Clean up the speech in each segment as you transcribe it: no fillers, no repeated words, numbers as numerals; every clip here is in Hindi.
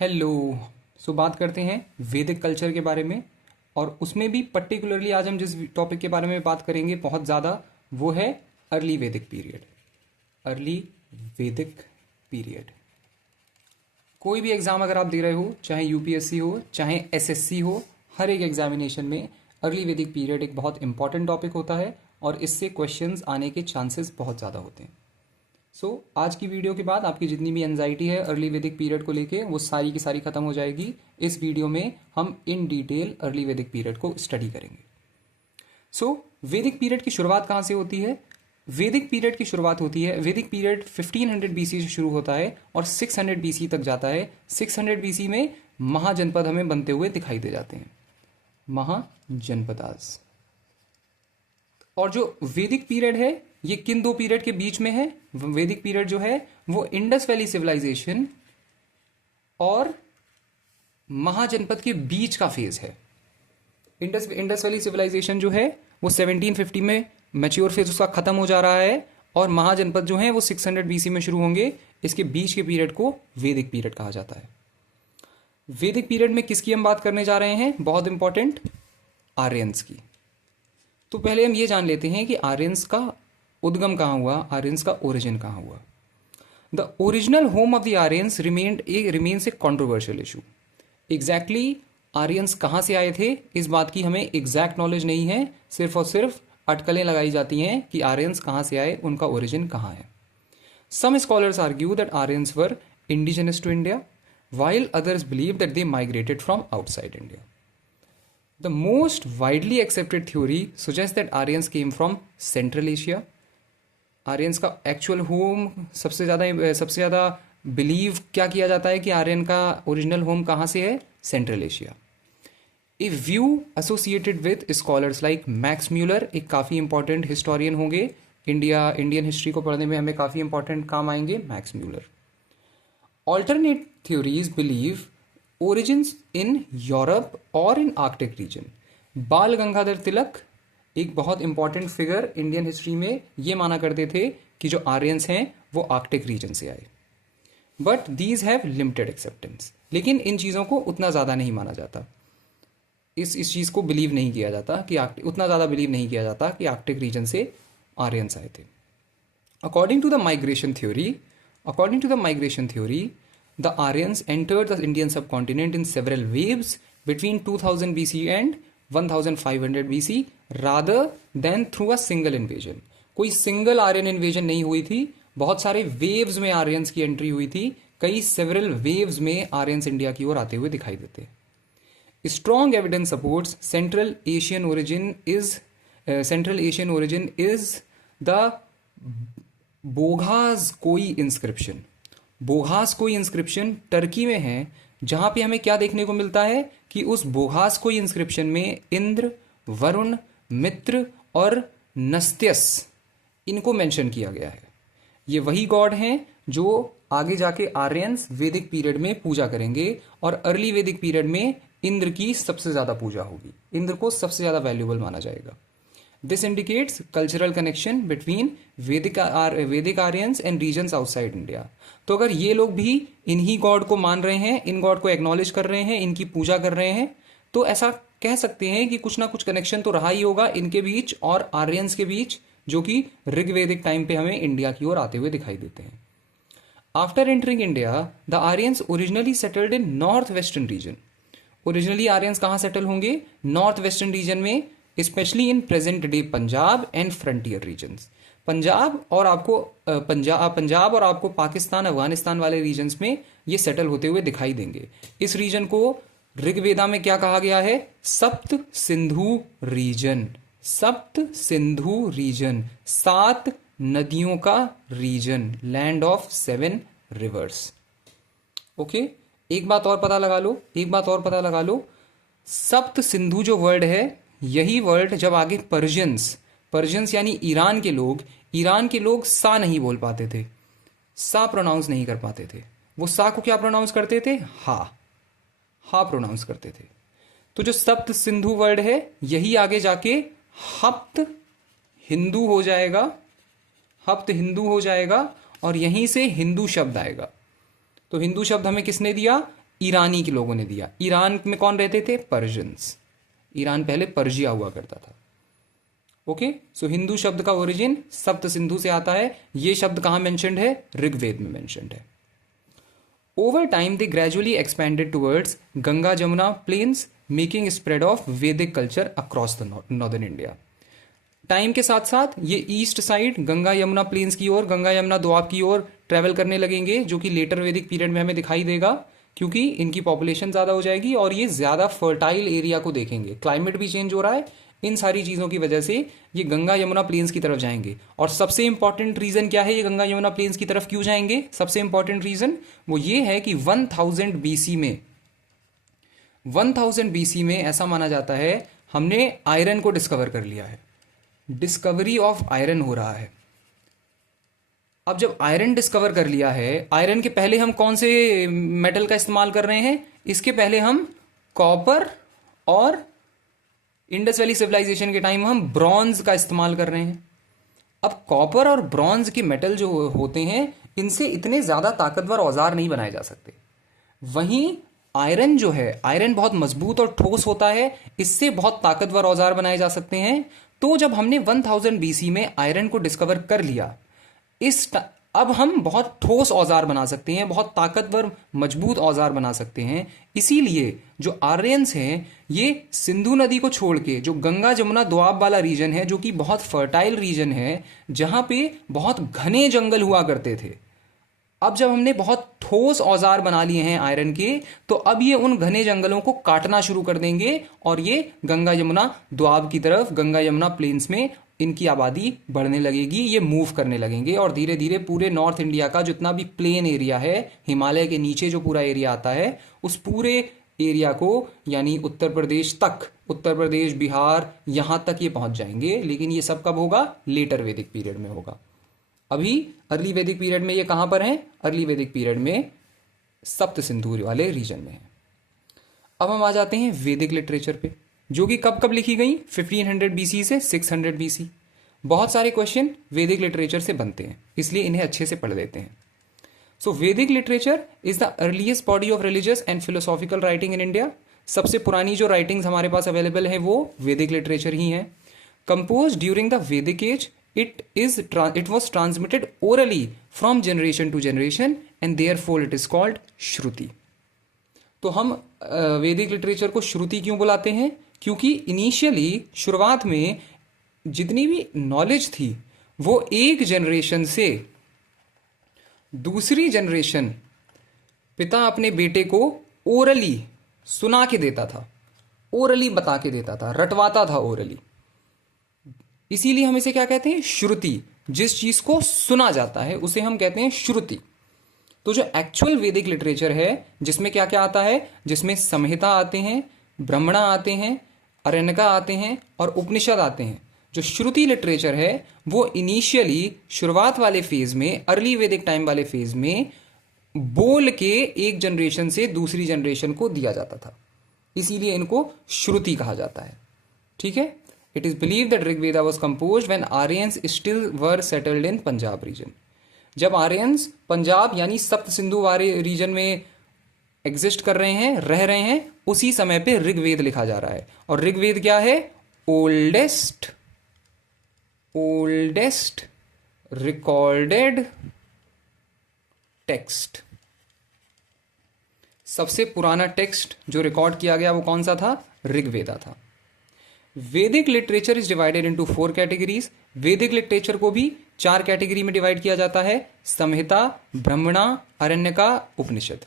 हेलो। बात करते हैं वैदिक कल्चर के बारे में, और उसमें भी पर्टिकुलरली आज हम जिस टॉपिक के बारे में बात करेंगे बहुत ज़्यादा, वो है early Vedic period. Early Vedic period. कोई भी एग्ज़ाम अगर आप दे रहे हो, चाहे यूपीएससी हो चाहे एसएससी हो, हर एक एग्जामिनेशन में अर्ली वैदिक पीरियड एक बहुत इंपॉर्टेंट टॉपिक होता है और इससे क्वेश्चंस आने के चांसेस बहुत ज़्यादा होते हैं। आज की वीडियो के बाद आपकी जितनी भी एंजाइटी है अर्ली वैदिक पीरियड को लेके, वो सारी की सारी खत्म हो जाएगी। इस वीडियो में हम in detail early Vedic period को स्टडी करेंगे। वैदिक पीरियड की शुरुआत कहाँ से होती है? वैदिक पीरियड की शुरुआत होती है, वैदिक पीरियड 1500 बीसी से शुरू होता है और 600 बीसी तक जाता है। 600 बीसी में महाजनपद हमें बनते हुए दिखाई दे जाते हैं, महाजनपदास। और जो वैदिक पीरियड है ये किन दो पीरियड के बीच में है? वैदिक पीरियड जो है वो इंडस वैली सिविलाइजेशन और महाजनपद के बीच का फेज है। इंडस वैली सिविलाइजेशन जो है वो 1750 में मैच्योर फेज उसका खत्म हो जा रहा है, और महाजनपद जो है वो 600 बीसी में शुरू होंगे। इसके बीच के पीरियड को वैदिक पीरियड कहा जाता है। वैदिक पीरियड में किसकी हम बात करने जा रहे हैं? बहुत इंपॉर्टेंट, आर्यंस की। तो पहले हम ये जान लेते हैं कि आर्यंस का उद्गम कहाँ हुआ, आर्यंस का ओरिजिन कहाँ हुआ। The original home of the Aryans remains A controversial issue. Exactly Aryans कहाँ से आए थे, इस बात की हमें एग्जैक्ट नॉलेज नहीं है। सिर्फ और सिर्फ अटकलें लगाई जाती हैं कि आर्यंस कहाँ से आए, उनका ओरिजिन कहाँ है। Some scholars argue that Aryans were indigenous to India, while others believe that they migrated from outside India. The most widely accepted theory suggests that Aryans came from Central Asia. Aryans का एक्चुअल होम सबसे ज़्यादा बिलीव क्या किया जाता है कि आर्यन का ओरिजिनल होम कहाँ से है? Central Asia. A view associated with scholars like Max Müller, एक काफ़ी इंपॉर्टेंट हिस्टोरियन होंगे, इंडियन हिस्ट्री को पढ़ने में हमें काफ़ी इंपॉर्टेंट काम आएंगे Max Müller. Alternate theories believe origins in Europe or in Arctic region. बाल गंगाधर तिलक एक बहुत इंपॉर्टेंट फिगर इंडियन हिस्ट्री में, ये माना करते थे कि जो आर्यंस हैं वो आर्कटिक रीजन से आए। But these have limited acceptance. लेकिन इन चीज़ों को उतना ज़्यादा नहीं माना जाता, इस चीज़ को बिलीव नहीं किया जाता कि उतना ज़्यादा बिलीव नहीं किया जाता कि आर्कटिक रीजन से आर्यंस आए थे। According to the migration theory, the Aryans entered the Indian subcontinent in several waves between 2000 BC and 1500 BC rather than through a single invasion. कोई सिंगल आर्यन इन्वेजन नहीं हुई थी, बहुत सारे वेव्स में आर्यंस की एंट्री हुई थी। कई सेवरल वेव्स में आर्यंस इंडिया की ओर आते हुए दिखाई देते। Strong evidence supports central Asian origin is the Boghaz Koy inscription. बोघास कोई इंस्क्रिप्शन टर्की में है, जहां पे हमें क्या देखने को मिलता है कि उस बोघास कोई इंस्क्रिप्शन में इंद्र, वरुण, मित्र और नस्त्यस, इनको मेंशन किया गया है। ये वही गॉड हैं जो आगे जाके आर्यंस वैदिक पीरियड में पूजा करेंगे, और अर्ली वैदिक पीरियड में इंद्र की सबसे ज्यादा पूजा होगी, इंद्र को सबसे ज्यादा वैल्यूबल माना जाएगा। This indicates cultural connection between Vedic Aryans and regions outside India. तो अगर ये लोग भी इन्हीं गॉड को मान रहे हैं, इन गॉड को एक्नॉलेज कर रहे हैं, इनकी पूजा कर रहे हैं, तो ऐसा कह सकते हैं कि कुछ ना कुछ कनेक्शन तो रहा ही होगा इनके बीच और आर्यंस के बीच, जो कि ऋग्वेदिक टाइम पे हमें इंडिया की ओर आते हुए दिखाई देते हैं। After entering India, the Aryans originally settled in north western region. Originally Aryans कहाँ सेटल होंगे? नॉर्थ वेस्टर्न रीजन में, specially in present day Punjab and frontier regions. Punjab और आपको पाकिस्तान, अफगानिस्तान वाले रीजन्स में ये सेटल होते हुए दिखाई देंगे। इस रीजन को ऋग्वेदा में क्या कहा गया है? सप्त सिंधु रीजन। सप्त सिंधु रीजन, 7 नदियों का region, land of 7 rivers. Okay, एक बात और पता लगा लो, सप्त सिंधु जो वर्ड है, यही वर्ड जब आगे पर्शियंस यानी ईरान के लोग सा नहीं बोल पाते थे, सा प्रोनाउंस नहीं कर पाते थे। वो सा को क्या प्रोनाउंस करते थे? हा प्रोनाउंस करते थे। तो जो सप्त सिंधु वर्ड है, यही आगे जाके हप्त हिंदू हो जाएगा और यहीं से हिंदू शब्द आएगा। तो हिंदू शब्द हमें किसने दिया? ईरानी के लोगों ने दिया। ईरान में कौन रहते थे? पर्शियंस। ईरान पहले पर्जिया हुआ करता था। ओके, सो हिंदू शब्द का ओरिजिन सप्त सिंधु से आता है। ये शब्द कहां मेंशन्ड है? ऋग्वेद में मेंशन्ड है। Over time they gradually expanded towards Ganga Jamuna plains, making spread of Vedic culture across the northern India. Time के साथ साथ ये east side Ganga Yamuna plains की ओर, गंगा यमुना दोआब की ओर ट्रेवल करने लगेंगे, जो कि लेटर वैदिक पीरियड में हमें दिखाई देगा, क्योंकि इनकी पॉपुलेशन ज़्यादा हो जाएगी और ये ज़्यादा फर्टाइल एरिया को देखेंगे। क्लाइमेट भी चेंज हो रहा है, इन सारी चीज़ों की वजह से ये गंगा यमुना प्लेन्स की तरफ जाएंगे। और सबसे इंपॉर्टेंट रीज़न क्या है ये गंगा यमुना प्लेन्स की तरफ क्यों जाएंगे? सबसे इंपॉर्टेंट रीज़न वो ये है कि 1000 बीसी में 1000 बीसी में ऐसा माना जाता है हमने आयरन को डिस्कवर कर लिया है। डिस्कवरी ऑफ आयरन हो रहा है। अब जब आयरन डिस्कवर कर लिया है, आयरन के पहले हम कौन से मेटल का इस्तेमाल कर रहे हैं? इसके पहले हम कॉपर और इंडस वैली सिविलाइजेशन के टाइम हम ब्रॉन्ज का इस्तेमाल कर रहे हैं। अब कॉपर और ब्रॉन्ज के मेटल जो होते हैं, इनसे इतने ज़्यादा ताकतवर औजार नहीं बनाए जा सकते। वहीं आयरन जो है, आयरन बहुत मजबूत और ठोस होता है, इससे बहुत ताकतवर औजार बनाए जा सकते हैं। तो जब हमने 1000 बीसी में आयरन को डिस्कवर कर लिया, अब हम बहुत ठोस औजार बना सकते हैं, बहुत ताकतवर मजबूत औजार बना सकते हैं। इसीलिए जो आर्यंस हैं, ये सिंधु नदी को छोड़ के जो गंगा जमुना दोआब वाला रीजन है, जो कि बहुत फर्टाइल रीजन है, जहां पे बहुत घने जंगल हुआ करते थे, अब जब हमने बहुत ठोस औजार बना लिए हैं आयरन के, तो अब ये उन घने जंगलों को काटना शुरू कर देंगे और ये गंगा यमुना दोआब की तरफ, गंगा यमुना प्लेन्स में इनकी आबादी बढ़ने लगेगी, ये मूव करने लगेंगे और धीरे धीरे पूरे नॉर्थ इंडिया का जितना भी प्लेन एरिया है, हिमालय के नीचे जो पूरा एरिया आता है, उस पूरे एरिया को, यानी उत्तर प्रदेश तक, उत्तर प्रदेश, बिहार, यहां तक ये पहुंच जाएंगे। लेकिन ये सब कब होगा? लेटर वैदिक पीरियड में होगा। अभी अर्ली वैदिक पीरियड में ये कहां पर हैं? अर्ली वैदिक पीरियड में सप्त सिंधु वाले रीजन में है। अब हम आ जाते हैं वैदिक लिटरेचर पे, जो कि कब कब लिखी गई? 1500 बीसी से 600 बीसी। बहुत सारे क्वेश्चन वैदिक लिटरेचर से बनते हैं, इसलिए इन्हें अच्छे से पढ़ लेते हैं। सो वैदिक literature is the earliest body of religious and philosophical writing in India. सबसे पुरानी जो राइटिंग्स हमारे पास अवेलेबल है वो वैदिक लिटरेचर ही है। कंपोज ड्यूरिंग द वैदिक as, it was transmitted orally from generation to generation and therefore it is called श्रुति। तो हम वैदिक लिटरेचर को श्रुति क्यों बुलाते हैं? क्योंकि इनिशियली शुरुआत में जितनी भी नॉलेज थी वो एक जनरेशन से दूसरी जनरेशन पिता अपने बेटे को ओरली सुना के देता था, ओरली बता के देता था, रटवाता था ओरली। इसीलिए हम इसे क्या कहते हैं? श्रुति। जिस चीज को सुना जाता है उसे हम कहते हैं श्रुति। तो जो एक्चुअल वैदिक लिटरेचर है, जिसमें क्या क्या आता है? जिसमें संहिता आते हैं, ब्राह्मणा आते हैं, अरण्यका आते हैं और उपनिषद आते हैं। जो श्रुति लिटरेचर है वो इनिशियली शुरुआत वाले फेज में, अर्ली वैदिक टाइम वाले फेज में बोल के एक जनरेशन से दूसरी जनरेशन को दिया जाता था, इसीलिए इनको श्रुति कहा जाता है। ठीक है। It is believed that Rig Veda was composed when Aryans still were settled in Punjab region. जब आर्यंस पंजाब यानी सप्त सिंधु वाले रीजन में एग्जिस्ट कर रहे हैं, रह रहे हैं, उसी समय पे ऋग्वेद लिखा जा रहा है। और ऋग्वेद क्या है? Oldest recorded text. सबसे पुराना टेक्स्ट जो रिकॉर्ड किया गया वो कौन सा था? ऋग्वेदा था। वैदिक literature is divided into 4 categories. वैदिक लिटरेचर को भी 4 कैटेगरी में डिवाइड किया जाता है: संहिता, ब्राह्मणा, अरण्यका, उपनिषद।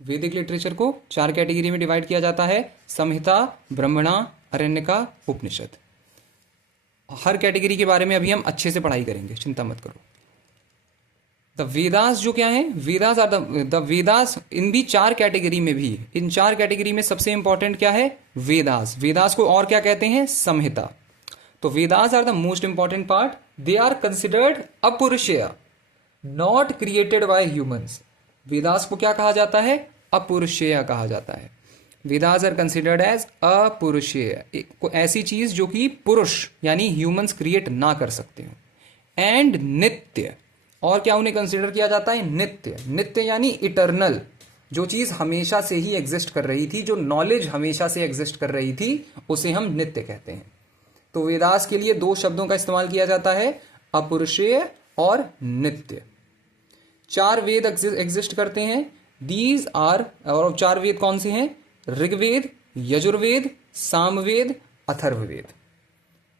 वैदिक लिटरेचर को 4 कैटेगरी में डिवाइड किया जाता है: संहिता, ब्राह्मणा, अरण्यका, उपनिषद। हर कैटेगरी के बारे में अभी हम अच्छे से पढ़ाई करेंगे, चिंता मत करो। द वेदास जो क्या है? वेदास आर द वेदास इन भी 4 कैटेगरी में भी, इन 4 कैटेगरी में सबसे इंपॉर्टेंट क्या है? वेदास। वेदास को और क्या कहते हैं? संहिता। तो Vedas are the most important part. They are considered apaurusheya, not created by humans. Vedas को क्या कहा जाता है? अपौरुषेय कहा जाता है। Vedas are considered as apaurusheya, ऐसी चीज जो कि पुरुष यानी ह्यूमंस क्रिएट ना कर सकते हो। एंड नित्य, और क्या उन्हें कंसिडर किया जाता है? नित्य। नित्य यानी इटर्नल, जो चीज हमेशा से ही एग्जिस्ट कर रही थी, जो नॉलेज हमेशा से एग्जिस्ट कर रही थी, उसे हम नित्य कहते हैं। तो वेदास के लिए दो शब्दों का इस्तेमाल किया जाता है, अपौरुषेय और नित्य। 4 वेद एग्जिस्ट करते हैं, दीज आर, और 4 वेद कौन से हैं? Rigveda, Yajurveda, Samaveda, Atharvaveda.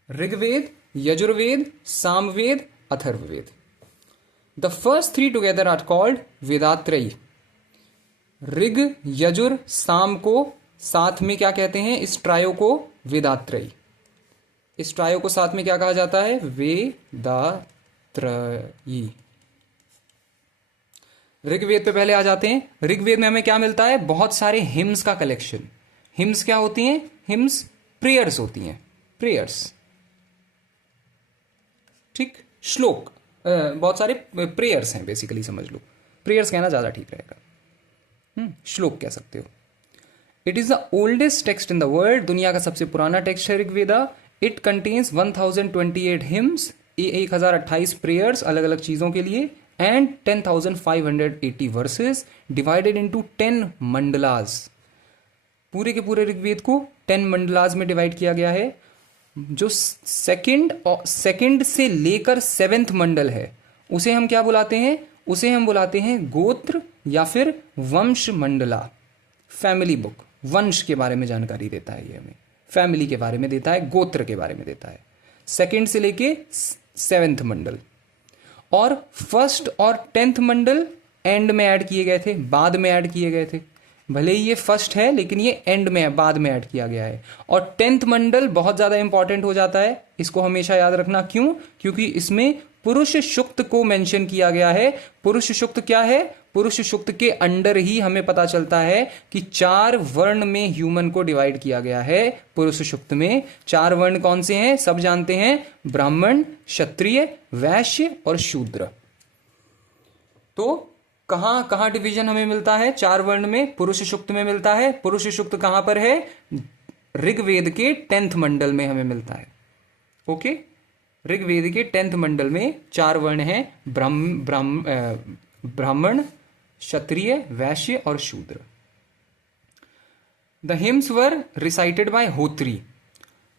Rigveda, Yajurveda, Samaveda, Atharvaveda. The first 3 together are called Vedatrayi. Rig, Yajur, Sama को साथ में क्या कहते हैं? इस ट्रायो को वेदात्रयी। इस ट्रायो को साथ में क्या कहा जाता है? वेदात्रयी। ऋग्वेद पे पहले आ जाते हैं। ऋग्वेद में हमें क्या मिलता है? बहुत सारे हिम्स का कलेक्शन। हिम्स क्या होती हैं? हिम्स प्रेयर्स होती हैं, प्रेयर्स, ठीक, श्लोक, बहुत सारे प्रेयर्स हैं बेसिकली, समझ लो। प्रेयर्स कहना ज्यादा ठीक रहेगा, श्लोक कह सकते हो। It is the oldest text in the world. दुनिया का सबसे पुराना टेक्स्ट है Rigveda. It contains 1028 hymns, 1028 prayers अलग अलग चीजों के लिए, एंड 10,580 वर्सेस डिवाइडेड इनटू 10 मंडलास। पूरे के पूरे ऋग्वेद को 10 मंडलास में डिवाइड किया गया है। जो सेकंड से लेकर 7th मंडल है, उसे हम क्या बुलाते हैं? उसे हम बुलाते हैं गोत्र या फिर वंश मंडला। फैमिली बुक, वंश के बारे में जानकारी देता है ये हमें, फैमिली के बारे में देता है, गोत्र के बारे में देता है। 2nd से लेके 7th मंडल। और 1st और 10th मंडल एंड में ऐड किए गए थे, बाद में ऐड किए गए थे। भले ही ये फर्स्ट है लेकिन ये एंड में, बाद में ऐड किया गया है। और 10th मंडल बहुत ज्यादा इंपॉर्टेंट हो जाता है, इसको हमेशा याद रखना। क्यों? क्योंकि इसमें पुरुष सुक्त को मेंशन किया गया है। पुरुष सुक्त क्या है? पुरुष सुक्त के अंडर ही हमें पता चलता है कि 4 वर्ण में ह्यूमन को डिवाइड किया गया है। पुरुष सुक्त में 4 वर्ण कौन से हैं? सब जानते हैं, ब्राह्मण, क्षत्रिय, वैश्य और शूद्र। तो कहां कहां डिवीजन हमें मिलता है? 4 वर्ण में, पुरुष सुक्त में मिलता है। पुरुष सुक्त कहां पर है? ऋग्वेद के 10th मंडल में हमें मिलता है। ओके, ऋग्वेद के 10th मंडल में 4 वर्ण हैं, ब्राह्मण, क्षत्रिय, वैश्य और Shudra. The hymns were recited by Hotri.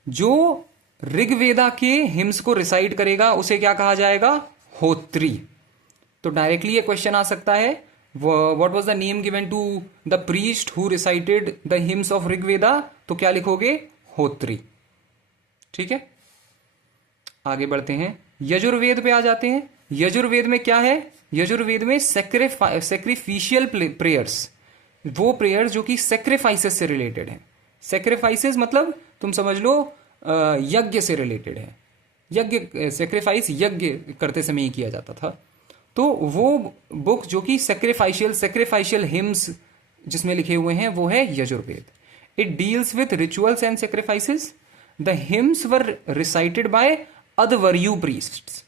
जो ऋग्वेदा के हिम्स को रिसाइट करेगा उसे क्या कहा जाएगा? होत्री। तो डायरेक्टली ये क्वेश्चन आ सकता है, what was the name given to the priest who recited the hymns of Rigveda? तो क्या लिखोगे? होत्री। ठीक है, आगे बढ़ते हैं। यजुर्वेद पे आ जाते हैं। यजुर्वेद में क्या है? यजुर्वेद में सेक्रिफिशियल प्रेयर्स, वो प्रेयर्स जो कि सेक्रीफाइसेस से रिलेटेड हैं। सेक्रीफाइसेस मतलब तुम समझ लो यज्ञ से रिलेटेड है। यज्ञ, सेक्रीफाइस यज्ञ करते समय ही किया जाता था। तो वो बुक जो कि सेक्रीफाइशियल हिम्स जिसमें लिखे हुए हैं वो है Yajurveda. It deals with rituals and sacrifices. The hymns were recited by Adhvaryu priests.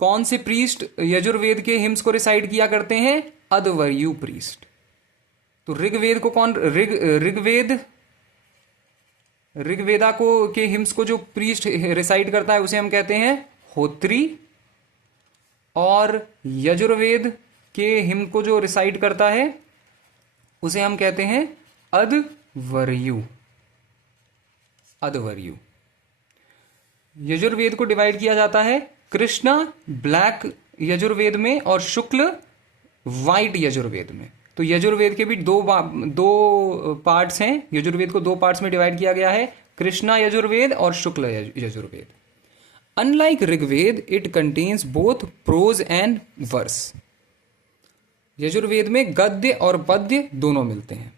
कौन से प्रीस्ट यजुर्वेद के हिम्स को रिसाइट किया करते हैं? अदवर्यु प्रीस्ट। तो ऋग्वेद को कौन, ऋग्वेदा को के हिम्स को जो प्रीस्ट रिसाइट करता है उसे हम कहते हैं होत्री। और यजुर्वेद के हिम को जो रिसाइट करता है उसे हम कहते हैं अदवर्यु। अदवर्यु। यजुर्वेद को डिवाइड किया जाता है कृष्णा ब्लैक यजुर्वेद में और शुक्ल व्हाइट यजुर्वेद में। तो यजुर्वेद के भी दो पार्ट्स हैं। यजुर्वेद को 2 पार्ट्स में डिवाइड किया गया है, कृष्णा यजुर्वेद और Shukla Yajurveda. Unlike Rigveda it contains both prose and verse. Yajurveda में गद्य और पद्य दोनों मिलते हैं।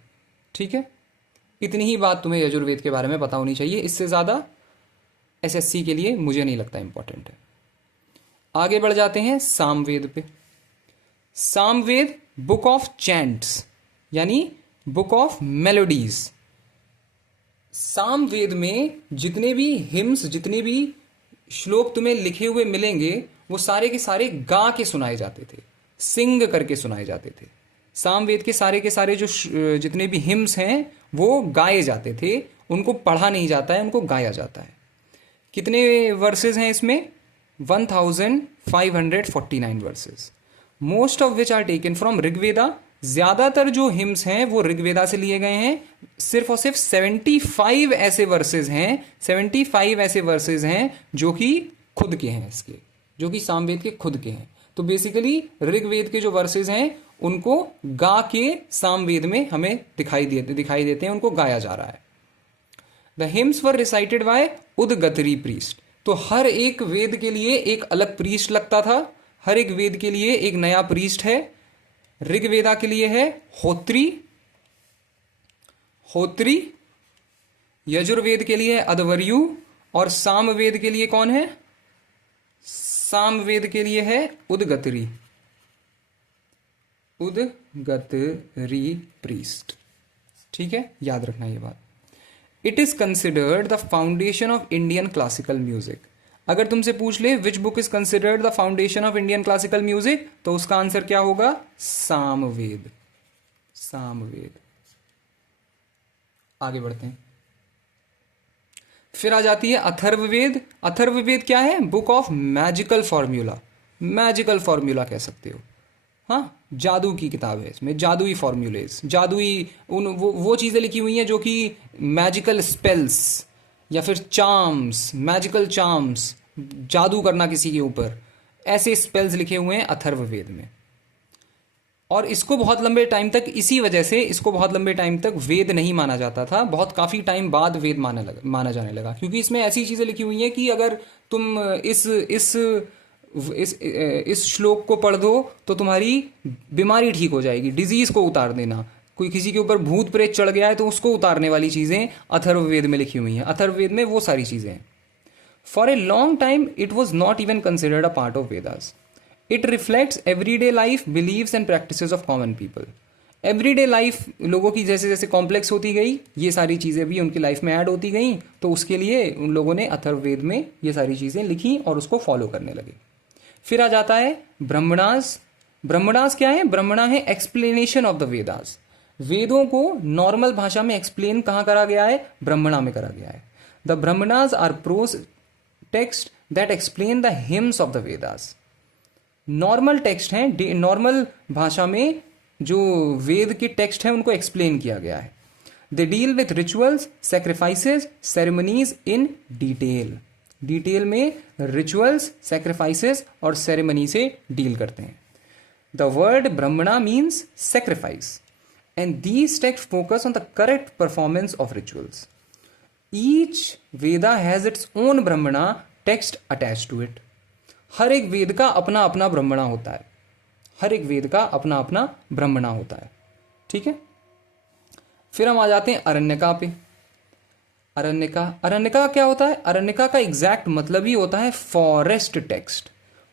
ठीक है, इतनी ही बात तुम्हें यजुर्वेद के बारे में पता होनी चाहिए। इससे ज्यादा एसएससी के लिए मुझे नहीं लगता इंपॉर्टेंट है। आगे बढ़ जाते हैं सामवेद पे। सामवेद बुक ऑफ चैंट्स यानी बुक ऑफ मेलोडीज। सामवेद में जितने भी हिम्स, जितने भी श्लोक तुम्हें लिखे हुए मिलेंगे वो सारे के सारे गा के सुनाए जाते थे, सिंग करके सुनाए जाते थे। सामवेद के सारे जो जितने भी हिम्स हैं वो गाए जाते थे, उनको पढ़ा नहीं जाता है, उनको गाया जाता है। कितने वर्सेस हैं इसमें? 1549 verses, most of which are taken from Rigveda, ज्यादातर जो हिम्स हैं वो ऋग्वेदा से लिए गए हैं। सिर्फ और सिर्फ 75 ऐसे वर्सेस हैं, 75 ऐसे वर्सेस हैं जो कि खुद के हैं इसके, जो कि सामवेद के खुद के हैं। तो बेसिकली ऋग्वेद के जो वर्सेस हैं उनको गा के सामवेद में हमें दिखाई देते हैं, उनको गाया जा रहा है। The hymns were recited by Udgatri priest. तो हर एक वेद के लिए एक अलग प्रीस्ट लगता था, हर एक वेद के लिए एक नया प्रीस्ट है। ऋग्वेदा के लिए है होत्री, यजुर्वेद के लिए है अध्वर्यु, और सामवेद के लिए कौन है? सामवेद के लिए है उदगतरी प्रीस्ट। ठीक है, याद रखना ये बात। It is considered the foundation of Indian classical music. अगर तुमसे पूछ ले which book is considered the foundation of Indian classical music, तो उसका आंसर क्या होगा? सामवेद। आगे बढ़ते हैं। फिर आ जाती है अथर्ववेद। अथर्ववेद क्या है? बुक ऑफ मैजिकल फॉर्मूला कह सकते हो। हाँ, जादू की किताब है, इसमें जादुई फॉर्मूलेज, जादुई वो चीजें लिखी हुई हैं जो कि मैजिकल स्पेल्स या फिर चार्म्स, मैजिकल चार्म्स, जादू करना किसी के ऊपर, ऐसे स्पेल्स लिखे हुए हैं अथर्ववेद में। और इसको बहुत लंबे टाइम तक, इसी वजह से इसको बहुत लंबे टाइम तक वेद नहीं माना जाता था, बहुत काफी टाइम बाद वेद माना जाने लगा, क्योंकि इसमें ऐसी चीजें लिखी हुई हैं कि अगर तुम इस श्लोक को पढ़ दो तो तुम्हारी बीमारी ठीक हो जाएगी, डिजीज को उतार देना, कोई किसी के ऊपर भूत प्रेत चढ़ गया है तो उसको उतारने वाली चीजें अथर्ववेद में लिखी हुई हैं। अथर्ववेद में वो सारी चीजें हैं। For a long time it was not even considered a part of Vedas. It reflects everyday life, beliefs and practices of common people. Everyday life लोगों की जैसे जैसे कॉम्प्लेक्स होती गई, ये सारी चीज़ें भी उनकी लाइफ में ऐड होती गई, तो उसके लिए उन लोगों ने अथर्ववेद में ये सारी चीज़ें लिखी और उसको फॉलो करने लगे। फिर आ जाता है ब्रह्मणास। ब्रह्मणास क्या है? ब्रह्मणा है एक्सप्लेनेशन ऑफ द वेदास। वेदों को नॉर्मल भाषा में एक्सप्लेन कहाँ करा गया है? ब्रह्मणा में करा गया है। The Brahmanas are prose text that explain the hymns of the Vedas. Normal text हैं, नॉर्मल भाषा में जो वेद के टेक्स्ट हैं उनको एक्सप्लेन किया गया है। They deal with rituals, sacrifices, ceremonies in detail में रिचुअल्स, सैक्रिफाइसेस और सेरेमनी से डील करते हैं। द वर्ड ब्रह्मणा means sacrifice and these text focus on the correct performance of rituals. Each Veda has its own ब्रह्मणा टेक्स्ट अटैच टू इट। हर एक वेद का अपना अपना ब्रह्मणा होता है, हर एक वेद का अपना अपना ब्रह्मणा होता है। ठीक है, फिर हम आ जाते हैं अरण्यका पे। अरण्यका क्या होता है? अरण्यका का एग्जैक्ट मतलब ही होता है फॉरेस्ट टेक्स्ट।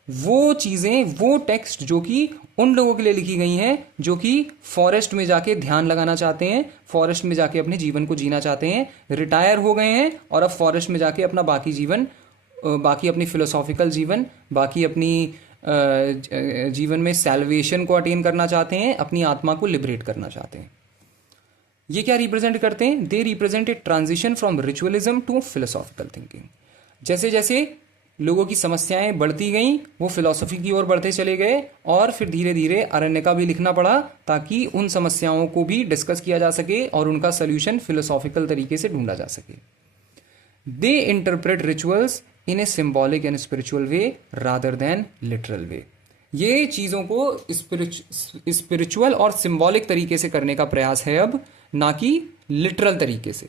वो चीजें, वो टेक्स्ट जो कि उन लोगों के लिए लिखी गई हैं जो कि फॉरेस्ट में जाके ध्यान लगाना चाहते हैं, फॉरेस्ट में जाके अपने जीवन को जीना चाहते हैं, रिटायर हो गए हैं और अब फॉरेस्ट में जाके अपना बाकी जीवन, बाकी अपनी फिलोसॉफिकल जीवन, बाकी अपनी जीवन में सैल्वेशन को अटेन करना चाहते हैं, अपनी आत्मा को लिबरेट करना चाहते हैं। ये क्या रिप्रेजेंट करते हैं? They represent a transition from ritualism to philosophical thinking. जैसे जैसे लोगों की समस्याएं बढ़ती गईं, वो फिलोसफी की ओर बढ़ते चले गए और फिर धीरे धीरे अरण्यका भी लिखना पड़ा ताकि उन समस्याओं को भी डिस्कस किया जा सके और उनका सोल्यूशन फिलोसॉफिकल तरीके से ढूंढा जा सके। They interpret rituals in a symbolic and spiritual way rather than literal way. ये चीज़ों को स्पिरिचुअल और सिंबॉलिक तरीके से करने का प्रयास है अब, ना कि लिटरल तरीके से।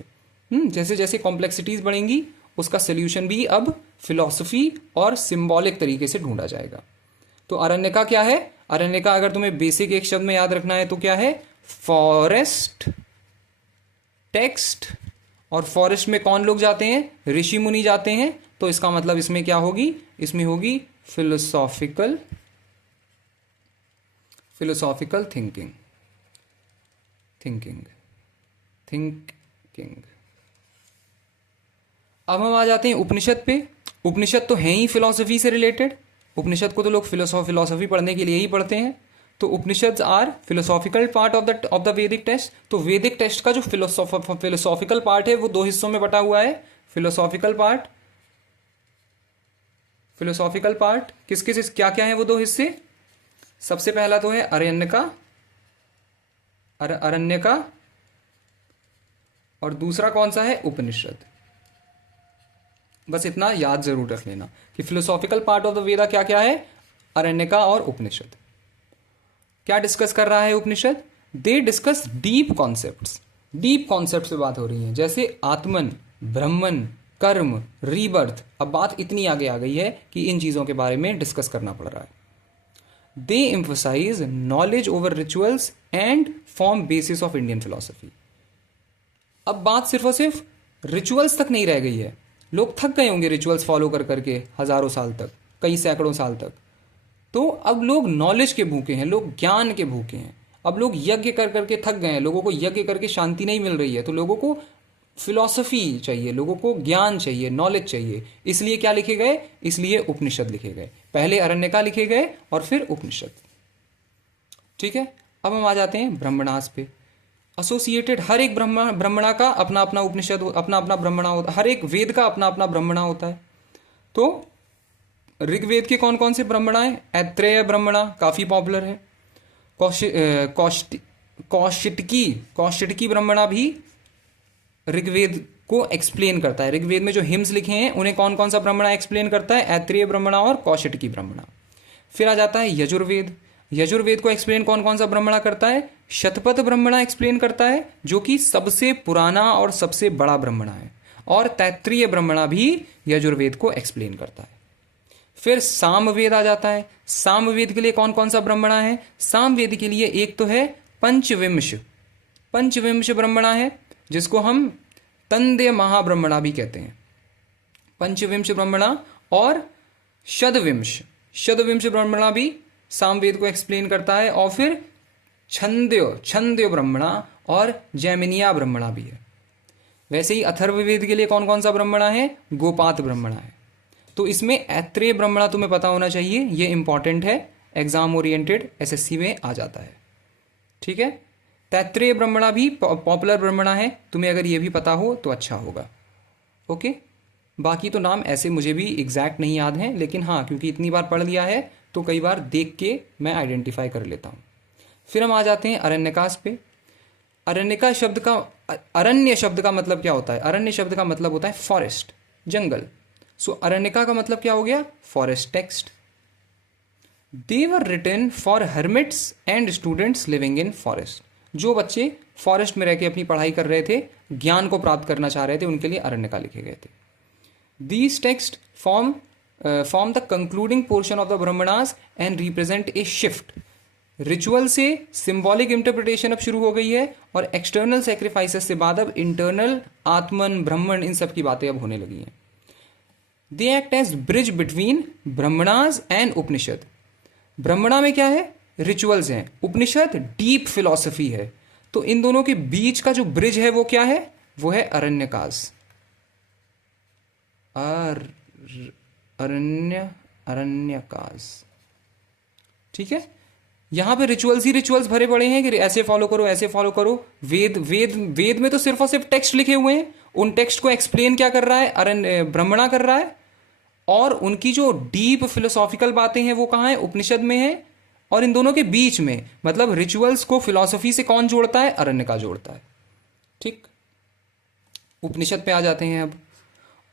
जैसे जैसे कॉम्प्लेक्सिटीज बढ़ेंगी उसका सोल्यूशन भी अब फिलॉसफी और सिंबॉलिक तरीके से ढूंढा जाएगा। तो अरण्यका क्या है? अरण्यका अगर तुम्हें बेसिक एक शब्द में याद रखना है तो क्या है? Forest text. और फॉरेस्ट में कौन लोग जाते हैं? ऋषि मुनि जाते हैं। तो इसका मतलब इसमें क्या होगी? इसमें होगी फिलोसॉफिकल थिंकिंग। अब हम आ जाते हैं उपनिषद पे। उपनिषद तो है ही फिलॉसफी से रिलेटेड, उपनिषद को तो लोग फिलोसॉफी पढ़ने के लिए ही पढ़ते हैं। तो Upanishad are philosophical part of the Vedic text. तो वैदिक टेक्स्ट का जो फिलोसॉफिकल पार्ट है वो दो हिस्सों में बटा हुआ है। फिलोसॉफिकल पार्ट किस क्या क्या है वो दो हिस्से? सबसे पहला तो है अरण्यका अरण्यका, और दूसरा कौन सा है, उपनिषद। बस इतना याद जरूर रख लेना कि फिलोसॉफिकल पार्ट ऑफ द वेदा क्या क्या है, अरण्यका और उपनिषद। क्या डिस्कस कर रहा है Upanishad, they discuss deep concepts. Deep concept पे बात हो रही है, जैसे आत्मन, ब्रह्मन, कर्म, रीबर्थ। अब बात इतनी आगे आ गई है कि इन चीजों के बारे में डिस्कस करना पड़ रहा है। They emphasise knowledge over rituals and form basis of Indian philosophy. अब बात सिर्फ और सिर्फ रिचुअल्स तक नहीं रह गई है। लोग थक गए होंगे रिचुअल्स फॉलो कर करके हजारों साल तक, कई सैकड़ों साल तक। तो अब लोग नॉलेज के भूखे हैं, लोग ज्ञान के भूखे हैं। अब लोग यज्ञ कर करके थक गए हैं, लोगों को यज्ञ करके शांति नहीं मिल रही है, तो लोगों को फिलॉसफी चाहिए, लोगों को ज्ञान चाहिए, नॉलेज चाहिए। इसलिए क्या लिखे गए, इसलिए उपनिषद लिखे गए। पहले अरण्यका लिखे गए और फिर उपनिषद। ठीक है, अब हम आ जाते हैं ब्रह्मणास पे। एसोसिएटेड, हर एक ब्रह्मणा का अपना अपना उपनिषद, अपना अपना ब्रह्मणा होता है। हर एक वेद का अपना अपना ब्रह्मणा होता है। तो ऋग्वेद के कौन कौन से ब्रह्मणा है, ऐत्रेय ब्रह्मणा काफी पॉपुलर है। कौशिटकी ब्रह्मणा भी ऋग्वेद को एक्सप्लेन करता है। ऋग्वेद में जो हिम्स लिखे हैं उन्हें कौन कौन सा ब्रह्मणा एक्सप्लेन करता है, ऐत्रेय ब्रह्मणा और कौशिटकी ब्रह्मणा। फिर आ जाता है यजुर्वेद। यजुर्वेद को एक्सप्लेन कौन कौन सा ब्रह्मणा करता है, शतपथ ब्रह्मणा एक्सप्लेन करता है, जो कि सबसे पुराना और सबसे बड़ा ब्रह्मणा है। और तैत्रीय ब्रह्मणा भी यजुर्वेद को एक्सप्लेन करता है। फिर सामवेद आ जाता है। सामवेद के लिए कौन कौन सा ब्रह्मणा है, सामवेद के लिए एक तो है पंचविंश ब्रह्मणा है, जिसको हम तंदय महाब्रह्मणा भी कहते हैं। पंचविंश ब्रह्मणा और शतविंश ब्रह्मणा भी सामवेद को एक्सप्लेन करता है। और फिर छंदय ब्रह्मणा और जैमिनिया ब्रह्मणा भी है। वैसे ही अथर्ववेद के लिए कौन कौन सा ब्रह्मणा है, गोपात ब्रह्मणा है। तो इसमें ऐत्रेय ब्रह्मणा तुम्हें पता होना चाहिए, ये इंपॉर्टेंट है, एग्जाम ओरिएंटेड एसएससी में आ जाता है। ठीक है, तैत्रेय ब्रह्मणा भी पॉपुलर ब्रह्मणा है, तुम्हें अगर ये भी पता हो तो अच्छा होगा। ओके, बाकी तो नाम ऐसे मुझे भी एग्जैक्ट नहीं याद हैं, लेकिन हाँ, क्योंकि इतनी बार पढ़ लिया है तो कई बार देख के मैं आइडेंटिफाई कर लेता हूँ। फिर हम आ जाते हैं अरण्यकास पे। अरण्यका शब्द का, अरण्य शब्द का मतलब क्या होता है, अरण्य शब्द का मतलब होता है फॉरेस्ट, जंगल। सो अरण्यका का मतलब क्या हो गया, forest text. They were written for hermits and students living in forest. जो बच्चे फॉरेस्ट में रह के अपनी पढ़ाई कर रहे थे, ज्ञान को प्राप्त करना चाह रहे थे, उनके लिए अरण्यका लिखे गए थे। These text form the concluding portion of the Brahmanas and represent a shift. Ritual से सिंबॉलिक इंटरप्रिटेशन अब शुरू हो गई है, और एक्सटर्नल सेक्रीफाइसेस से बाद अब इंटरनल आत्मन, ब्रह्मण, इन सब की बातें अब होने लगी हैं। They act as bridge between Brahmanas and Upanishad. Brahmana में क्या है, रिचुअल्स हैं, उपनिषद डीप फिलॉसफी है। तो इन दोनों के बीच का जो ब्रिज है वो क्या है, वो है अरण्यकास। अरण्यकास। ठीक है, यहां पे रिचुअल्स ही रिचुअल्स भरे पड़े हैं कि ऐसे फॉलो करो, ऐसे फॉलो करो। वेद में तो सिर्फ और सिर्फ टेक्स्ट लिखे हुए हैं, उन टेक्स्ट को एक्सप्लेन क्या कर रहा है, ब्रह्मणा कर रहा है। और उनकी जो डीप फिलोसॉफिकल बातें हैं वो कहां है, उपनिषद में है। और इन दोनों के बीच में, मतलब रिचुअल्स को फिलॉसफी से कौन जोड़ता है, अरण्यका जोड़ता है। ठीक, उपनिषद पे आ जाते हैं अब।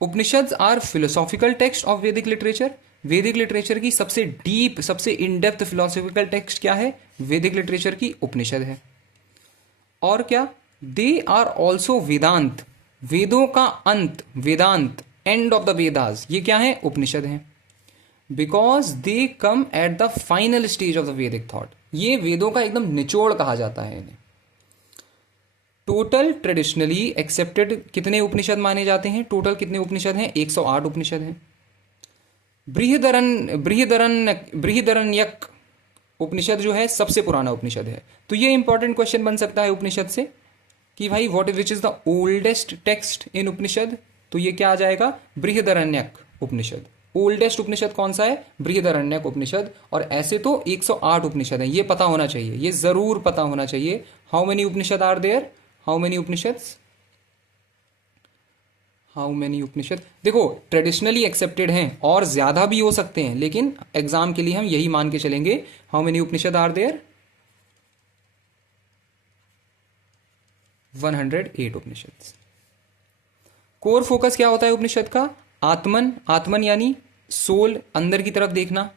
उपनिषद आर फिलोसॉफिकल टेक्स्ट ऑफ वैदिक लिटरेचर। वैदिक लिटरेचर की सबसे डीप, सबसे इन डेप्थ फिलोसॉफिकल टेक्स्ट क्या है, वैदिक लिटरेचर की उपनिषद है। और क्या, दे आर ऑल्सो वेदांत, वेदों का अंत, वेदांत, एंड ऑफ द वेदास, ये क्या है, उपनिषद है। Because they come at the final stage of the वैदिक थॉट, ये वेदों का एकदम निचोड़ कहा जाता है इन्हें। टोटल ट्रेडिशनली एक्सेप्टेड कितने उपनिषद माने जाते हैं, टोटल कितने उपनिषद हैं, 108 उपनिषद हैं। बृहदरण्यक उपनिषद जो है सबसे पुराना उपनिषद है। तो ये इंपॉर्टेंट क्वेश्चन बन सकता है उपनिषद से कि भाई which is the oldest text in Upanishad. तो ये क्या आ जाएगा, बृहदरण्यक उपनिषद। ओल्डेस्ट उपनिषद कौन सा है, बृहदरण्यक उपनिषद। और ऐसे तो 108 उपनिषद हैं, ये पता होना चाहिए, ये जरूर पता होना चाहिए। How many Upanishad are there, how many Upanishads, how many Upanishad. देखो ट्रेडिशनली एक्सेप्टेड हैं और ज्यादा भी हो सकते हैं, लेकिन एग्जाम के लिए हम यही मान के चलेंगे। How many Upanishad are there, 108 Upanishad. Core focus क्या होता है उपनिषद का? आत्मन, आत्मन यानी सोल, अंदर की तरफ देखना।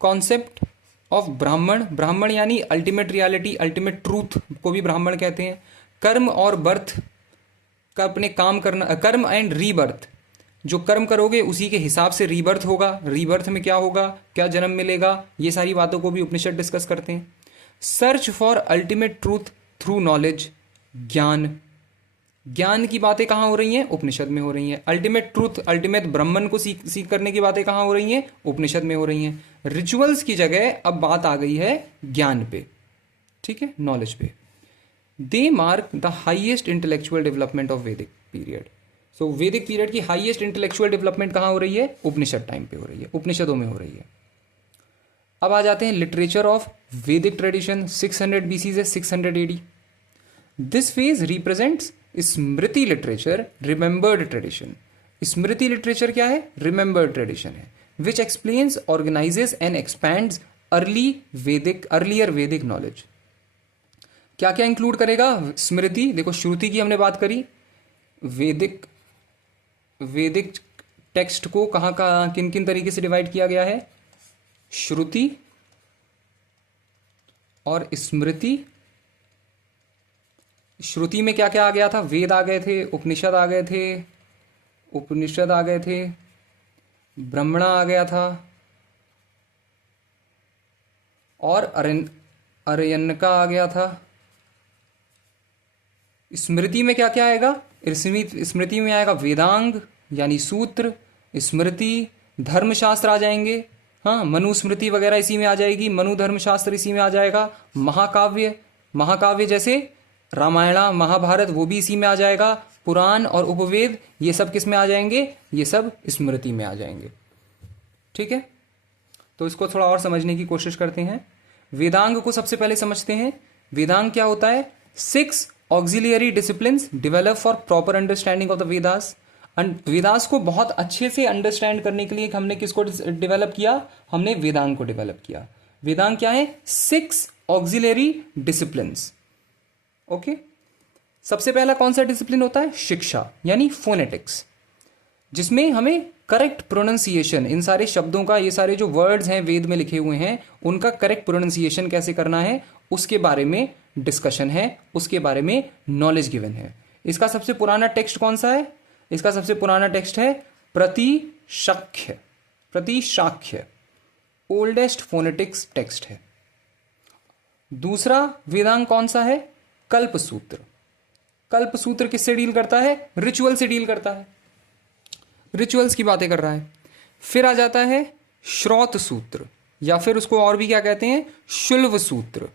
कॉन्सेप्ट ऑफ ब्राह्मण, ब्राह्मण यानी अल्टीमेट रियलिटी, अल्टीमेट ट्रूथ को भी ब्राह्मण कहते हैं। कर्म और बर्थ का अपने काम करना, कर्म एंड रीबर्थ, जो कर्म करोगे उसी के हिसाब से रीबर्थ होगा, रीबर्थ में क्या होगा, क्या जन्म मिलेगा, ये सारी बातों को भी उपनिषद डिस्कस करते हैं। Search for ultimate truth through knowledge, ज्ञान, ज्ञान की बातें कहाँ हो रही हैं? उपनिषद में हो रही हैं। अल्टीमेट ट्रूथ, अल्टीमेट ब्रह्मन को सीख करने की बातें कहाँ हो रही हैं? उपनिषद में हो रही हैं। रिचुअल्स की जगह अब बात आ गई है ज्ञान पे, ठीक है, नॉलेज पे। They mark the highest intellectual development of Vedic period. So Vedic period की हाईएस्ट इंटेलेक्चुअल डेवलपमेंट कहाँ हो रही है? उपनिषद टाइम पे हो रही है, उपनिषदों में हो रही है। अब आ जाते हैं लिटरेचर ऑफ वैदिक ट्रेडिशन। 600 BC से 600 AD। This phase represents Smriti literature, remembered tradition. Smriti literature क्या है? रिमेंबर्ड ट्रेडिशन है, विच explains, organises and expands earlier वैदिक नॉलेज। क्या क्या इंक्लूड करेगा स्मृति? देखो, श्रुति की हमने बात करी, वैदिक टेक्स्ट को कहाँ कहाँ किन किन तरीके से डिवाइड किया गया है? श्रुति और स्मृति। श्रुति में क्या क्या आ गया था? वेद आ गए थे, उपनिषद आ गए थे, ब्राह्मणा आ गया था, और अरण्यका आ गया था। स्मृति में क्या क्या आएगा? स्मृति में आएगा वेदांग यानी सूत्र, स्मृति, धर्मशास्त्र आ जाएंगे, हाँ, मनुस्मृति वगैरह इसी में आ जाएगी, मनु धर्मशास्त्र इसी में आ जाएगा। महाकाव्य जैसे रामायणा, महाभारत, वो भी इसी में आ जाएगा। पुराण और उपवेद, ये सब किस में आ जाएंगे? ये सब स्मृति में आ जाएंगे, ठीक है। तो इसको थोड़ा और समझने की कोशिश करते हैं। वेदांग को सबसे पहले समझते हैं। वेदांग क्या होता है? 6 auxiliary disciplines develop for proper understanding of the Vedas. Vedas को बहुत अच्छे से अंडरस्टैंड करने के लिए हमने किसको डेवलप किया? हमने वेदांग को डेवलप किया। वेदांग क्या है? 6 ऑक्सिलियरी डिसिप्लिन्स, ओके। सबसे पहला कौन सा डिसिप्लिन होता है? शिक्षा यानी फोनेटिक्स, जिसमें हमें करेक्ट प्रोनाउंसिएशन, इन सारे शब्दों का, ये सारे जो वर्ड्स हैं वेद में लिखे हुए हैं, उनका करेक्ट प्रोनाउंसिएशन कैसे करना है, उसके बारे में डिस्कशन है, उसके बारे में नॉलेज गिवन है। इसका सबसे पुराना टेक्स्ट कौन सा है? इसका सबसे पुराना टेक्स्ट है प्रतिशाख्य, ओल्डेस्ट फोनेटिक्स टेक्स्ट है। दूसरा वेदांग कौन सा है? कल्पसूत्र। कल्पसूत्र किससे डील करता है? रिचुअल से डील करता है, रिचुअल्स की बातें कर रहा है। फिर आ जाता है श्रौत सूत्र, या फिर उसको और भी क्या कहते हैं? शुल्व सूत्र,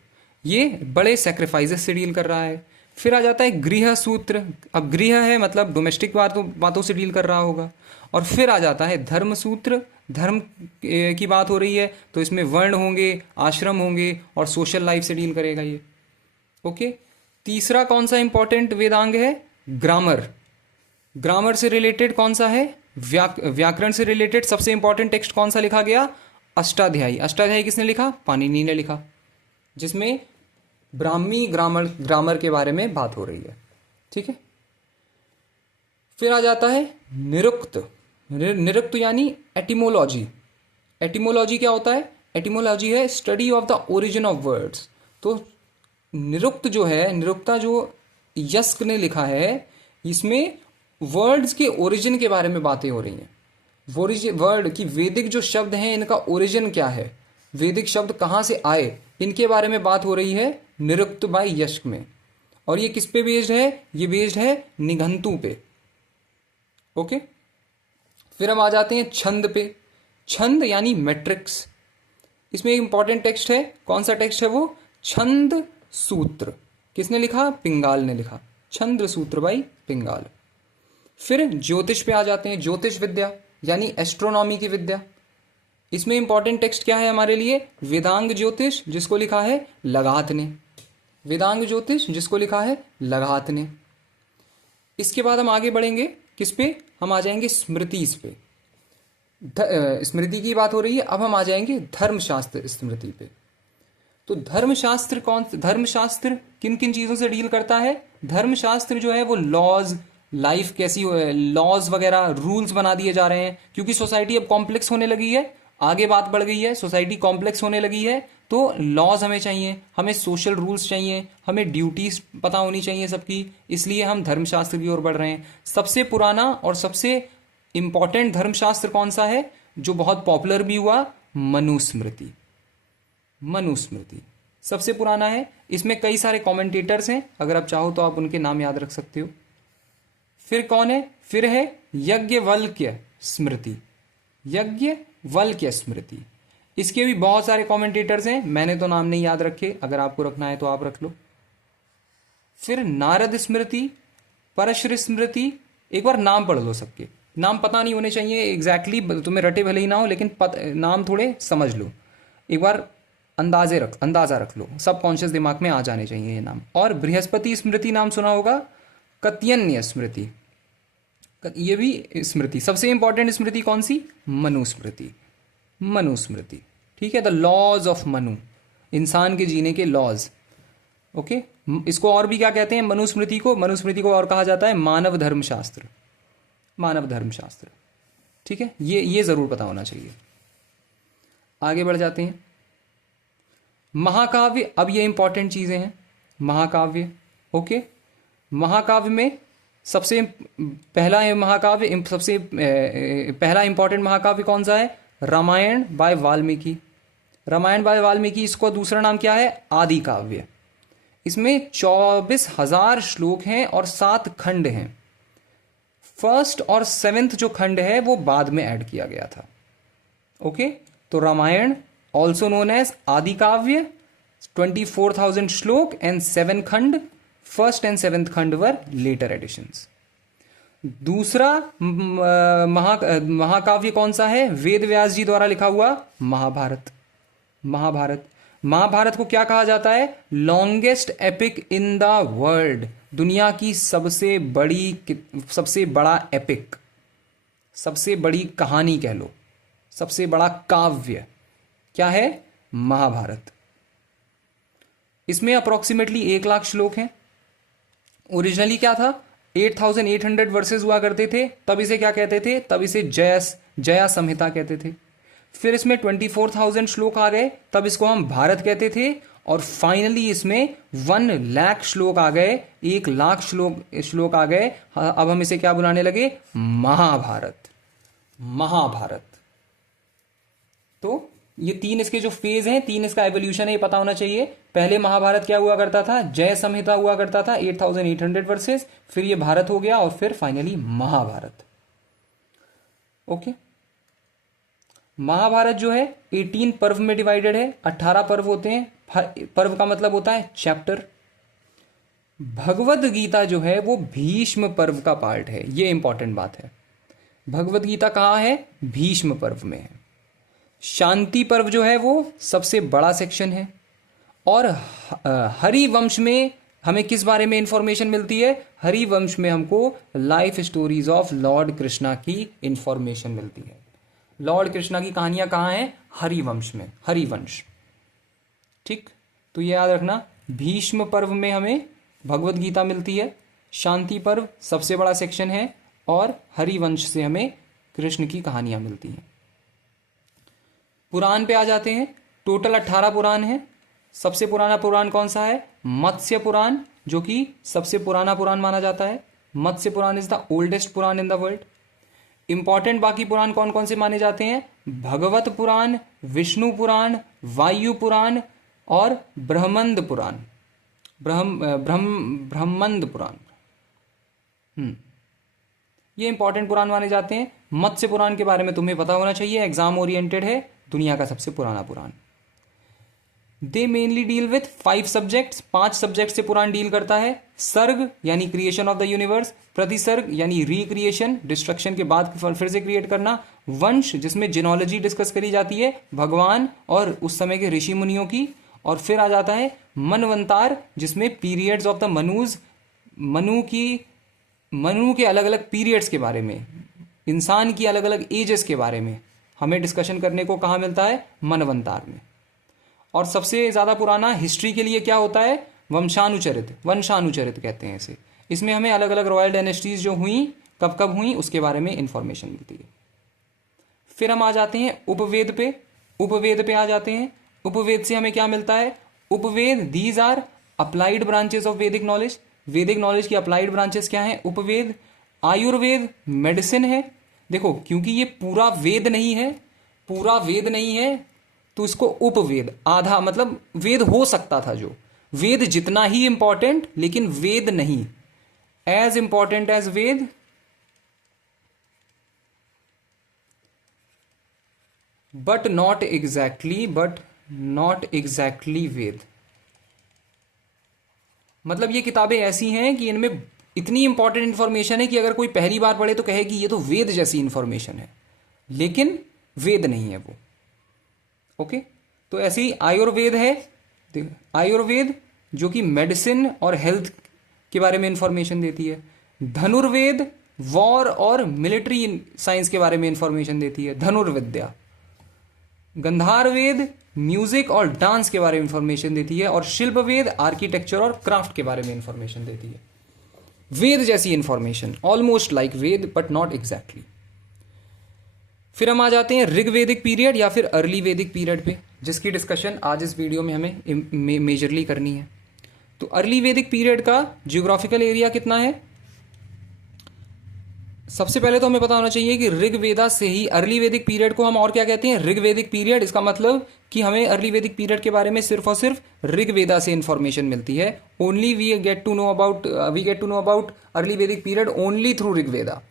ये बड़े सेक्रीफाइसेस से डील कर रहा है। फिर आ जाता है गृह सूत्र, अब गृह है मतलब डोमेस्टिक बातों से डील कर रहा होगा। और फिर आ जाता है धर्म सूत्र, धर्म की बात हो रही है तो इसमें वर्ण होंगे, आश्रम होंगे, और सोशल लाइफ से डील करेगा ये, ओके। तीसरा कौन सा इंपॉर्टेंट वेदांग है? ग्रामर। ग्रामर से रिलेटेड कौन सा है? व्याकरण से रिलेटेड सबसे इंपॉर्टेंट टेक्स्ट कौन सा लिखा गया? अष्टाध्यायी। अष्टाध्यायी किसने लिखा? पाणिनि ने लिखा, जिसमें ब्राह्मी ग्रामर के बारे में बात हो रही है, ठीक है। फिर आ जाता है निरुक्त। निरुक्त यानी एटिमोलॉजी। एटिमोलॉजी क्या होता है? एटिमोलॉजी है study of the origin of words. तो निरुक्त जो है, निरुक्ता जो यस्क ने लिखा है, इसमें वर्ड्स के ओरिजिन के बारे में बातें हो रही हैं। वर्ड की वैदिक जो शब्द हैं, इनका ओरिजिन क्या है, वैदिक शब्द कहाँ से आए, इनके बारे में बात हो रही है निरुक्त बाय यस्क में। और ये किस पे बेस्ड है? ये बेस्ड है निघंटु पे, ओके। फिर हम आ जाते हैं छंद पे। छंद यानी मैट्रिक्स। इसमें एक इंपॉर्टेंट टेक्स्ट है, कौन सा टेक्स्ट है वो? छंद सूत्र। किसने लिखा? पिंगाल ने लिखा, छंद सूत्र बाई पिंगाल। फिर ज्योतिष पे आ जाते हैं। ज्योतिष विद्या यानी एस्ट्रोनॉमी की विद्या। इसमें इंपॉर्टेंट टेक्स्ट क्या है हमारे लिए? वेदांग ज्योतिष, जिसको लिखा है लगात ने। वेदांग ज्योतिष जिसको लिखा है लगात ने। इसके बाद हम आगे बढ़ेंगे किस पे? हम आ जाएंगे स्मृति पे। स्मृति की बात हो रही है, अब हम आ जाएंगे धर्मशास्त्र स्मृति पे। तो धर्मशास्त्र किन किन चीजों से डील करता है? धर्मशास्त्र जो है वो लॉज, लाइफ कैसी लॉज वगैरह रूल्स बना दिए जा रहे हैं, क्योंकि सोसाइटी अब कॉम्प्लेक्स होने लगी है, आगे बात बढ़ गई है, सोसाइटी कॉम्प्लेक्स होने लगी है, तो लॉज हमें चाहिए, हमें सोशल रूल्स चाहिए, हमें ड्यूटीज पता होनी चाहिए सबकी, इसलिए हम धर्मशास्त्र की ओर बढ़ रहे हैं। सबसे पुराना और सबसे इंपॉर्टेंट धर्मशास्त्र कौन सा है जो बहुत पॉपुलर भी हुआ? मनुस्मृति। मनुस्मृति सबसे पुराना है। इसमें कई सारे कमेंटेटर्स हैं, अगर आप चाहो तो आप उनके नाम याद रख सकते हो। फिर कौन है? फिर है याज्ञवल्क्य स्मृति। याज्ञवल्क्य स्मृति, इसके भी बहुत सारे कमेंटेटर्स हैं, मैंने तो नाम नहीं याद रखे, अगर आपको रखना है तो आप रख लो। फिर नारद स्मृति, परश्र स्मृति। एक बार नाम पढ़ लो सबके, नाम पता नहीं होने चाहिए एग्जैक्टली, तुम्हें रटे भले ही ना हो, लेकिन नाम थोड़े समझ लो, एक बार अंदाजा रख लो, सब कॉन्शियस दिमाग में आ जाने चाहिए ये नाम। और बृहस्पति स्मृति नाम सुना होगा, कत्यन्य स्मृति, ये भी स्मृति। सबसे इंपॉर्टेंट स्मृति कौन सी? मनुस्मृति। मनुस्मृति, ठीक है, द लॉज ऑफ मनु, इंसान के जीने के लॉज। ओके, इसको और भी क्या कहते हैं? मनुस्मृति को और कहा जाता है मानव धर्मशास्त्र। मानव धर्मशास्त्र, ठीक है, ये जरूर पता होना चाहिए। आगे बढ़ जाते हैं। महाकाव्य, अब ये इंपॉर्टेंट चीजें हैं। महाकाव्य, ओके, महाकाव्य में सबसे पहला इंपॉर्टेंट महाकाव्य कौन सा है? रामायण बाय वाल्मीकि। रामायण बाय वाल्मीकि, इसको दूसरा नाम क्या है? आदि काव्य। इसमें 24,000 श्लोक हैं और 7 खंड हैं। फर्स्ट और 7th जो खंड है वो बाद में ऐड किया गया था। ओके, तो रामायण ऑल्सो नोन एज आदि काव्य, 24,000 श्लोक एंड 7 खंड। फर्स्ट एंड 7th खंड वर लेटर एडिशंस। दूसरा महाकाव्य कौन सा है? वेद व्यास जी द्वारा लिखा हुआ महाभारत। महाभारत को क्या कहा जाता है? Longest epic in the world, दुनिया की सबसे बड़ा एपिक, सबसे बड़ी कहानी कह लो, सबसे बड़ा काव्य क्या है? महाभारत। इसमें अप्रोक्सीमेटली 1 लाख श्लोक हैं। ओरिजिनली क्या था? 8,800 वर्सेस हुआ करते थे, तब इसे क्या कहते थे? तब इसे जया संहिता कहते थे। फिर इसमें 24,000 श्लोक आ गए, तब इसको हम भारत कहते थे। और फाइनली इसमें 1 लाख श्लोक आ गए, 1 लाख श्लोक आ गए। अब हम इसे क्या बुलाने लगे? महाभारत। महाभारत। तो ये 3 इसके जो फेज हैं, 3 इसका एवोल्यूशन है, ये पता होना चाहिए। पहले महाभारत क्या हुआ करता था? जय संहिता हुआ करता था, 8,800 वर्सेस, फिर ये भारत हो गया और फिर फाइनली महाभारत। ओके, महाभारत जो है 18 पर्व में डिवाइडेड है, 18 पर्व होते हैं। पर्व का मतलब होता है चैप्टर। भगवद गीता जो है वो भीष्म पर्व का पार्ट है, ये इंपॉर्टेंट बात है। भगवद गीता कहाँ है? भीष्म पर्व में है। शांति पर्व जो है वो सबसे बड़ा सेक्शन है। और हरिवंश में हमें किस बारे में इंफॉर्मेशन मिलती है? हरिवंश में हमको life stories of Lord Krishna की इंफॉर्मेशन मिलती है। लॉर्ड कृष्णा की कहानियां कहाँ हैं? हरिवंश में, हरिवंश। ठीक, तो ये याद रखना, भीष्म पर्व में हमें भगवद गीता मिलती है, शांति पर्व सबसे बड़ा सेक्शन है, और हरिवंश से हमें कृष्ण की कहानियां मिलती हैं। पुराण पे आ जाते हैं। टोटल 18 पुराण है। सबसे पुराना पुराण कौन सा है? मत्स्य पुराण, जो कि सबसे पुराना पुराण माना जाता है। Matsya Purana is the oldest Purana in the world. Important बाकी पुराण कौन कौन से माने जाते हैं? भगवत पुराण, विष्णु पुराण, वायु पुराण और ब्रह्मंड पुराण। ब्रह्मंड पुराण, ये इंपॉर्टेंट पुराण माने जाते हैं। मत्स्य पुराण के बारे में तुम्हें पता होना चाहिए, एग्जाम ओरिएंटेड है, दुनिया का सबसे पुराना Purana. They mainly deal with 5 subjects, 5 subject से पुराण डील करता है। सर्ग यानी क्रिएशन ऑफ द यूनिवर्स, प्रतिसर्ग यानी रिक्रिएशन, डिस्ट्रक्शन के बाद फिर से क्रिएट करना, वंश जिसमें जिनोलॉजी डिस्कस करी जाती है, भगवान और उस समय के ऋषि मुनियों की, और फिर आ जाता है मनवंतार जिसमें पीरियड्स ऑफ द मनुज, मनु के अलग अलग पीरियड्स के बारे में, इंसान की अलग अलग एजेस के बारे में हमें डिस्कशन करने को कहाँ मिलता है? मनवंतार में। और सबसे ज्यादा पुराना हिस्ट्री के लिए क्या होता है, वंशानुचरित, वंशानुचरित कहते हैं इसे। इसमें हमें अलग अलग रॉयल डायनेस्टीज जो हुई, कब कब हुई, उसके बारे में इंफॉर्मेशन मिलती है। फिर हम आ जाते हैं उपवेद पे। उपवेद पे आ जाते हैं। उपवेद से हमें क्या मिलता है, Upaveda these are applied branches of Vedic knowledge. Vedic knowledge की अप्लाइड ब्रांचेस क्या हैं, उपवेद। आयुर्वेद मेडिसिन है। देखो क्योंकि ये पूरा वेद नहीं है, पूरा वेद नहीं है, तो इसको उपवेद, आधा मतलब वेद हो सकता था, जो वेद जितना ही इंपॉर्टेंट लेकिन वेद नहीं, as important as Veda, but not exactly Veda. मतलब ये किताबें ऐसी हैं कि इनमें इतनी इंपॉर्टेंट इंफॉर्मेशन है कि अगर कोई पहली बार पढ़े तो कहे कि ये तो वेद जैसी इंफॉर्मेशन है, लेकिन वेद नहीं है वो। ओके, तो ऐसे ही आयुर्वेद है। आयुर्वेद जो कि मेडिसिन और हेल्थ के बारे में इंफॉर्मेशन देती है। धनुर्वेद वॉर और मिलिट्री साइंस के बारे में इंफॉर्मेशन देती है, धनुर्विद्या। गंधारवेद म्यूजिक और डांस के बारे में इंफॉर्मेशन देती है। और शिल्पवेद आर्किटेक्चर और क्राफ्ट के बारे में इंफॉर्मेशन देती है। वेद जैसी information, almost like Veda but not exactly. फिर हम आ जाते हैं ऋग्वेदिक पीरियड या फिर अर्ली वैदिक पीरियड पे, जिसकी डिस्कशन आज इस वीडियो में हमें मेजरली करनी है। तो अर्ली वैदिक पीरियड का जियोग्राफिकल एरिया कितना है, सबसे पहले तो हमें पता होना चाहिए कि ऋग्वेदा से ही अर्ली वैदिक पीरियड को हम और क्या कहते हैं, ऋग्वेदिक पीरियड। इसका मतलब कि हमें अर्ली वैदिक पीरियड के बारे में सिर्फ और सिर्फ ऋग्वेदा से इंफॉर्मेशन मिलती है। Only we get to know about early Vedic period only through Rigveda.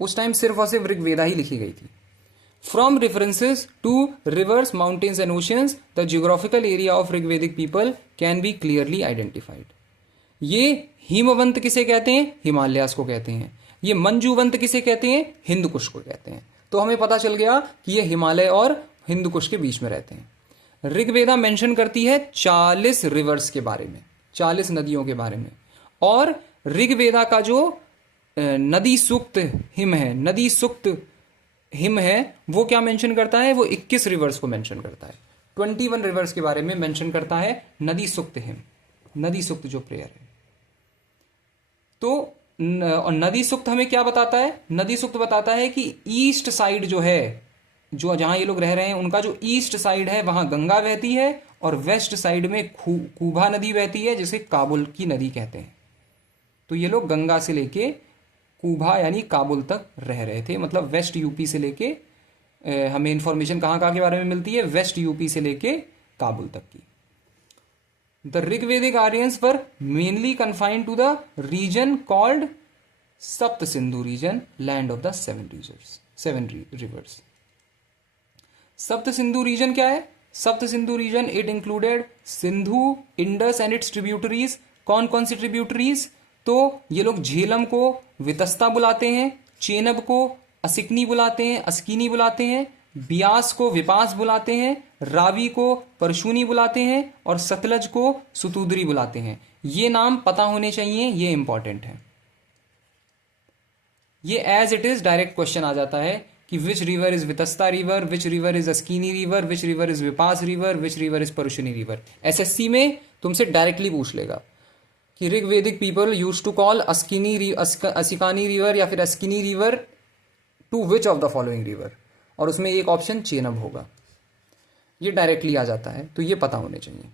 उस टाइम सिर्फ और सिर्फ ऋग्वेदा ही लिखी गई थी। From references to rivers, mountains and oceans, the geographical area of Rigvedic people can be clearly identified. ये हिमवंत किसे कहते हैं, हिमालयास को कहते हैं। ये मंजूवंत किसे कहते हैं, हिंदकुश को कहते हैं। तो हमें पता चल गया कि ये हिमालय और हिंदकुश के बीच में रहते हैं। ऋग्वेदा मेंशन करती है 40 रिवर्स के बारे में, 40 नदियों के बारे में। और ऋग्वेदा का जो नदी सूक्त हिम है, नदी सूक्त हिम है, वो क्या मेंशन करता है, वो 21 रिवर्स को मेंशन करता है। 21 रिवर्स के बारे में मेंशन करता है नदी सूक्त हिम, नदी सूक्त जो प्रेयर है। तो और नदी सूक्त हमें क्या बताता है, नदी सूक्त बताता है कि ईस्ट साइड जो है, जो जहां ये लोग रह रहे हैं, उनका जो ईस्ट साइड है वहां गंगा बहती है, और वेस्ट साइड में कूबा नदी बहती है, जिसे काबुल की नदी कहते हैं। तो ये लोग गंगा से लेके कूबा यानी काबुल तक रह रहे थे। मतलब वेस्ट यूपी से लेके हमें इंफॉर्मेशन कहाँ कहाँ के बारे में मिलती है, वेस्ट यूपी से लेके काबुल तक की। The Rigvedic Aryans were mainly confined to the region called Sapta Sindhu region, land of the seven rivers. Sapta Sindhu region क्या है, Sapta Sindhu region it included Sindhu, Indus and its tributaries. कौन कौन सी ट्रिब्यूटरीज, तो ये लोग झेलम को वितस्ता बुलाते हैं, चेनब को असिकनी बुलाते हैं, अस्किनी बुलाते हैं, ब्यास को विपास बुलाते हैं, रावी को परशुनी बुलाते हैं, और सतलज को सुतुद्री बुलाते हैं। ये नाम पता होने चाहिए, ये इंपॉर्टेंट है। ये एज इट इज डायरेक्ट क्वेश्चन आ जाता है कि which river is Vitasta river, which river is Askini river, which river is Vipas river, which river is Parushni river. SSC में तुमसे डायरेक्टली पूछ लेगा कि Rigvedic people use to call Asikani river या फिर Askini river to which of the following river, और उसमें एक ऑप्शन चेनब होगा। ये डायरेक्टली आ जाता है, तो ये पता होने चाहिए।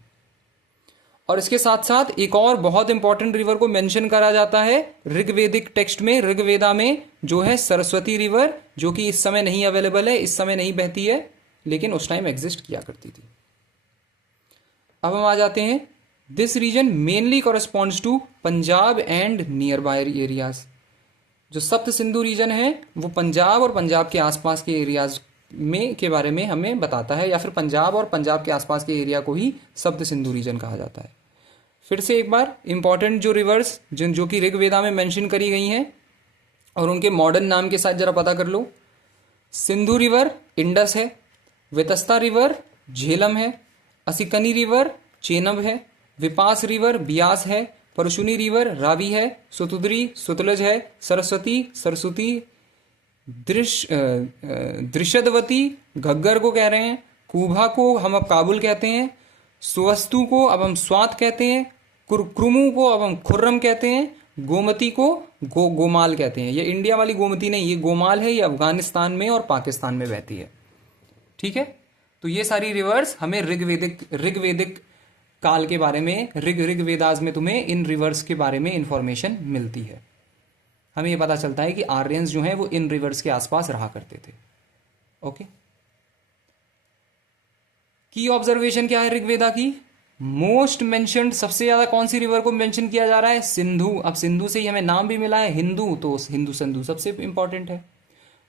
और इसके साथ साथ एक और बहुत इंपॉर्टेंट रिवर को मेंशन करा जाता है ऋग्वेदिक टेक्स्ट में, ऋग्वेदा में, जो है सरस्वती रिवर, जो कि इस समय नहीं अवेलेबल है, इस समय नहीं बहती है, लेकिन उस टाइम एग्जिस्ट किया करती थी। अब हम आ जाते हैं, this region mainly corresponds to Punjab and nearby areas. जो सप्त सिंधु रीजन है वो पंजाब और पंजाब के आसपास के एरियाज में के बारे में हमें बताता है, या फिर पंजाब और पंजाब के आसपास के एरिया को ही सप्त सिंधु रीजन कहा जाता है। फिर से एक बार इंपॉर्टेंट जो रिवर्स जो कि ऋग्वेदा में मेंशन करी गई हैं और उनके मॉडर्न नाम के साथ जरा पता कर लो। सिंधु रिवर इंडस है, वेतस्ता रिवर झेलम है, असिकनी रिवर चेनब है, विपास रिवर बियास है, परशुनी रिवर रावी है, सुतुद्री सुतलज है, सरस्वती सरस्वती, दृशदवती घग्गर को कह रहे हैं, कूबा को हम अब काबुल कहते हैं, सुवस्तु को अब हम स्वात कहते हैं, क्रुमु को अब हम खुर्रम कहते हैं, गोमती को गोमाल कहते हैं। ये इंडिया वाली गोमती नहीं, ये गोमाल है, ये अफगानिस्तान में और पाकिस्तान में बहती है। ठीक है, तो ये सारी रिवर्स हमें ऋग्वेदिक काल के बारे में, ऋग्वेदास में तुम्हें इन रिवर्स के बारे में इंफॉर्मेशन मिलती है। हमें ये पता चलता है कि आर्यंस जो हैं वो इन रिवर्स के आसपास रहा करते थे। ओके, की ऑब्जर्वेशन क्या है ऋग्वेदा की? मोस्ट मेंशन्ड, सबसे ज्यादा कौन सी रिवर को मेंशन किया जा रहा है? सिंधु। अब सिंधु से ही हमें नाम भी मिला है हिंदू, तो हिंदू सिंधु सबसे इंपॉर्टेंट है।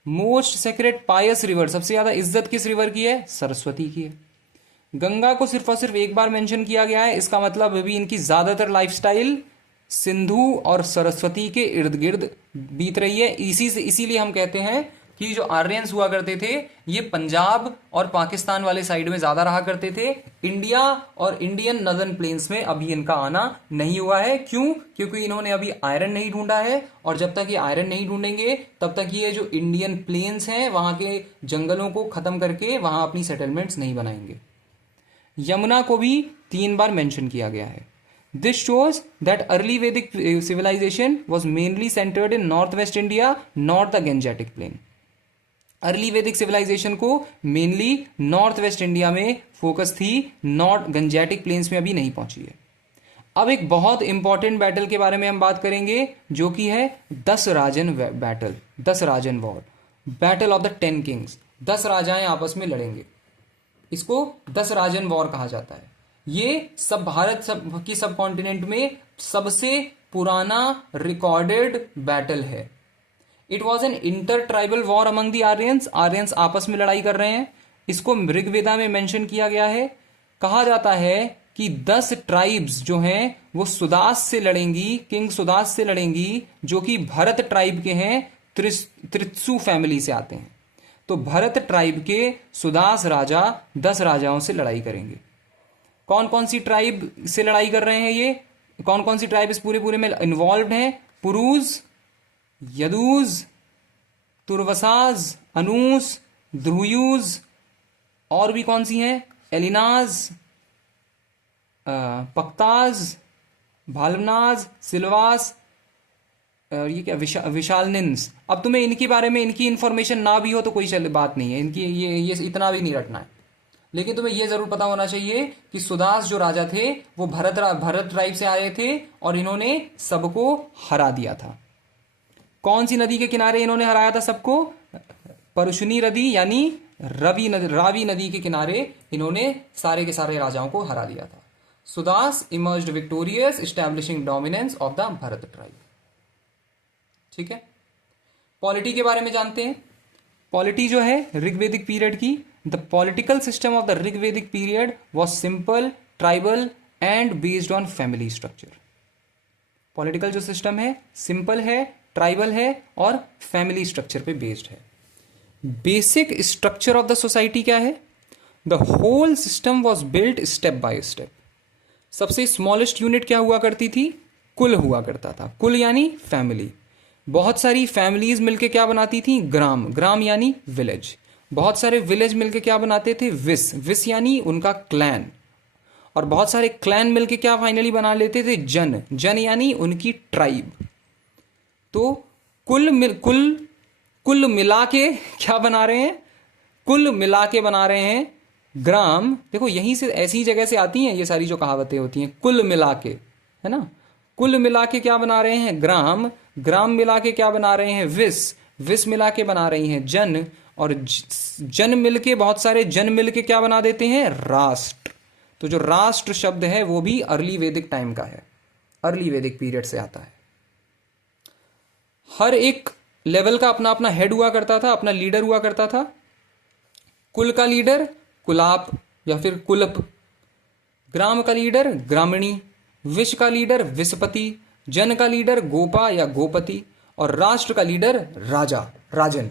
मोस्ट सेक्रेड पायस रिवर, सबसे ज्यादा इज्जत किस रिवर की है? सरस्वती की है। गंगा को सिर्फ और सिर्फ एक बार मेंशन किया गया है, इसका मतलब अभी इनकी ज्यादातर लाइफस्टाइल सिंधु और सरस्वती के इर्द गिर्द बीत रही है। इसीलिए हम कहते हैं कि जो आर्यंस हुआ करते थे ये पंजाब और पाकिस्तान वाले साइड में ज्यादा रहा करते थे। इंडिया और इंडियन नदर्न प्लेन्स में अभी इनका आना नहीं हुआ है। क्यों? क्योंकि इन्होंने अभी आयरन नहीं ढूंढा है, और जब तक ये आयरन नहीं ढूंढेंगे तब तक ये जो इंडियन प्लेन्स हैं वहां के जंगलों को खत्म करके वहां अपनी सेटलमेंट्स नहीं बनाएंगे। यमुना को भी 3 बार मेंशन किया गया है। This shows that early Vedic civilization was mainly centred in north west India, not the Gangetic plain. Early Vedic civilization को मेनली नॉर्थ वेस्ट इंडिया में फोकस थी, नॉर्थ गंजेटिक प्लेन्स में अभी नहीं पहुंची है। अब एक बहुत इंपॉर्टेंट बैटल के बारे में हम बात करेंगे जो कि है 10 Rajan battle, 10 Rajan war, battle of the 10 kings. 10 राजाएं आपस में लड़ेंगे, इसको 10 राजन वॉर कहा जाता है। ये सब भारत की सब कॉन्टिनेंट में सबसे पुराना रिकॉर्डेड बैटल है। It was an inter tribal war among the Aryans, Aryans आपस में लड़ाई कर रहे हैं। इसको ऋग्वेदा में मेंशन किया गया है। कहा जाता है कि 10 ट्राइब्स जो हैं वो सुदास से लड़ेंगी, किंग सुदास से लड़ेंगी, जो कि भरत ट्राइब के हैं, त्रित्सु फैमिली से आते हैं। तो भरत ट्राइब के सुदास राजा 10 राजाओं से लड़ाई करेंगे। कौन कौन सी ट्राइब से लड़ाई कर रहे हैं ये? कौन कौन सी ट्राइब इस पूरे में इन्वॉल्व हैं? पुरूज, यदूज, तुर्वसाज, अनूस, ध्रुयूज, और भी कौन सी हैं? एलिनाज, पक्ताज, भालवनाज, सिलवास, ये क्या विशालनिन्स। अब तुम्हें इनके बारे में इनकी इंफॉर्मेशन ना भी हो तो कोई बात नहीं है, इनकी ये इतना भी नहीं रटना है, लेकिन तुम्हें यह जरूर पता होना चाहिए कि सुदास जो राजा थे वो भरत ट्राइब से आए थे और इन्होंने सबको हरा दिया था। कौन सी नदी के किनारे इन्होंने हराया था सबको? परशुनी नदी यानी रावी नदी के किनारे इन्होंने सारे के सारे राजाओं को हरा दिया था। Sudas emerged victorious, establishing dominance of the Bharat tribe. ठीक है, पॉलिटी के बारे में जानते हैं। पॉलिटी जो है ऋग्वेदिक पीरियड की, the political system of the Rigvedic period was simple, tribal and based on family structure. Political जो सिस्टम है सिंपल है, ट्राइबल है और फैमिली स्ट्रक्चर पे बेस्ड है। Basic structure of the society क्या है? The whole system was built step by step. सबसे स्मॉलेस्ट यूनिट क्या हुआ करती थी? कुल हुआ करता था। कुल यानी फैमिली। बहुत सारी फैमिलीज मिलके क्या बनाती थी? ग्राम। ग्राम यानी विलेज। बहुत सारे विलेज मिलके क्या बनाते थे? विस। विस यानी उनका क्लैन। और बहुत सारे क्लैन मिलके क्या फाइनली बना लेते थे? जन। जन यानी उनकी ट्राइब। तो कुल मिला के क्या बना रहे हैं? कुल मिला के बना रहे हैं ग्राम। देखो यहीं से, ऐसी जगह से आती हैं ये सारी जो कहावतें होती हैं, कुल मिला के, है ना। कुल मिला के क्या बना रहे हैं? ग्राम। ग्राम मिला के क्या बना रहे हैं? विस। विस मिला के बना रही हैं जन। और जन मिलके, बहुत सारे जन मिलके क्या बना देते हैं? राष्ट्र। तो जो राष्ट्र शब्द है वो भी अर्ली वैदिक टाइम का है, अर्ली वैदिक पीरियड से आता है। हर एक लेवल का अपना अपना हेड हुआ करता था, अपना लीडर हुआ करता था। कुल का लीडर कुलाप या फिर कुलप, ग्राम का लीडर ग्रामणी, विश का लीडर विषपति, जन का लीडर गोपा या गोपति, और राष्ट्र का leader Raja, Rajan.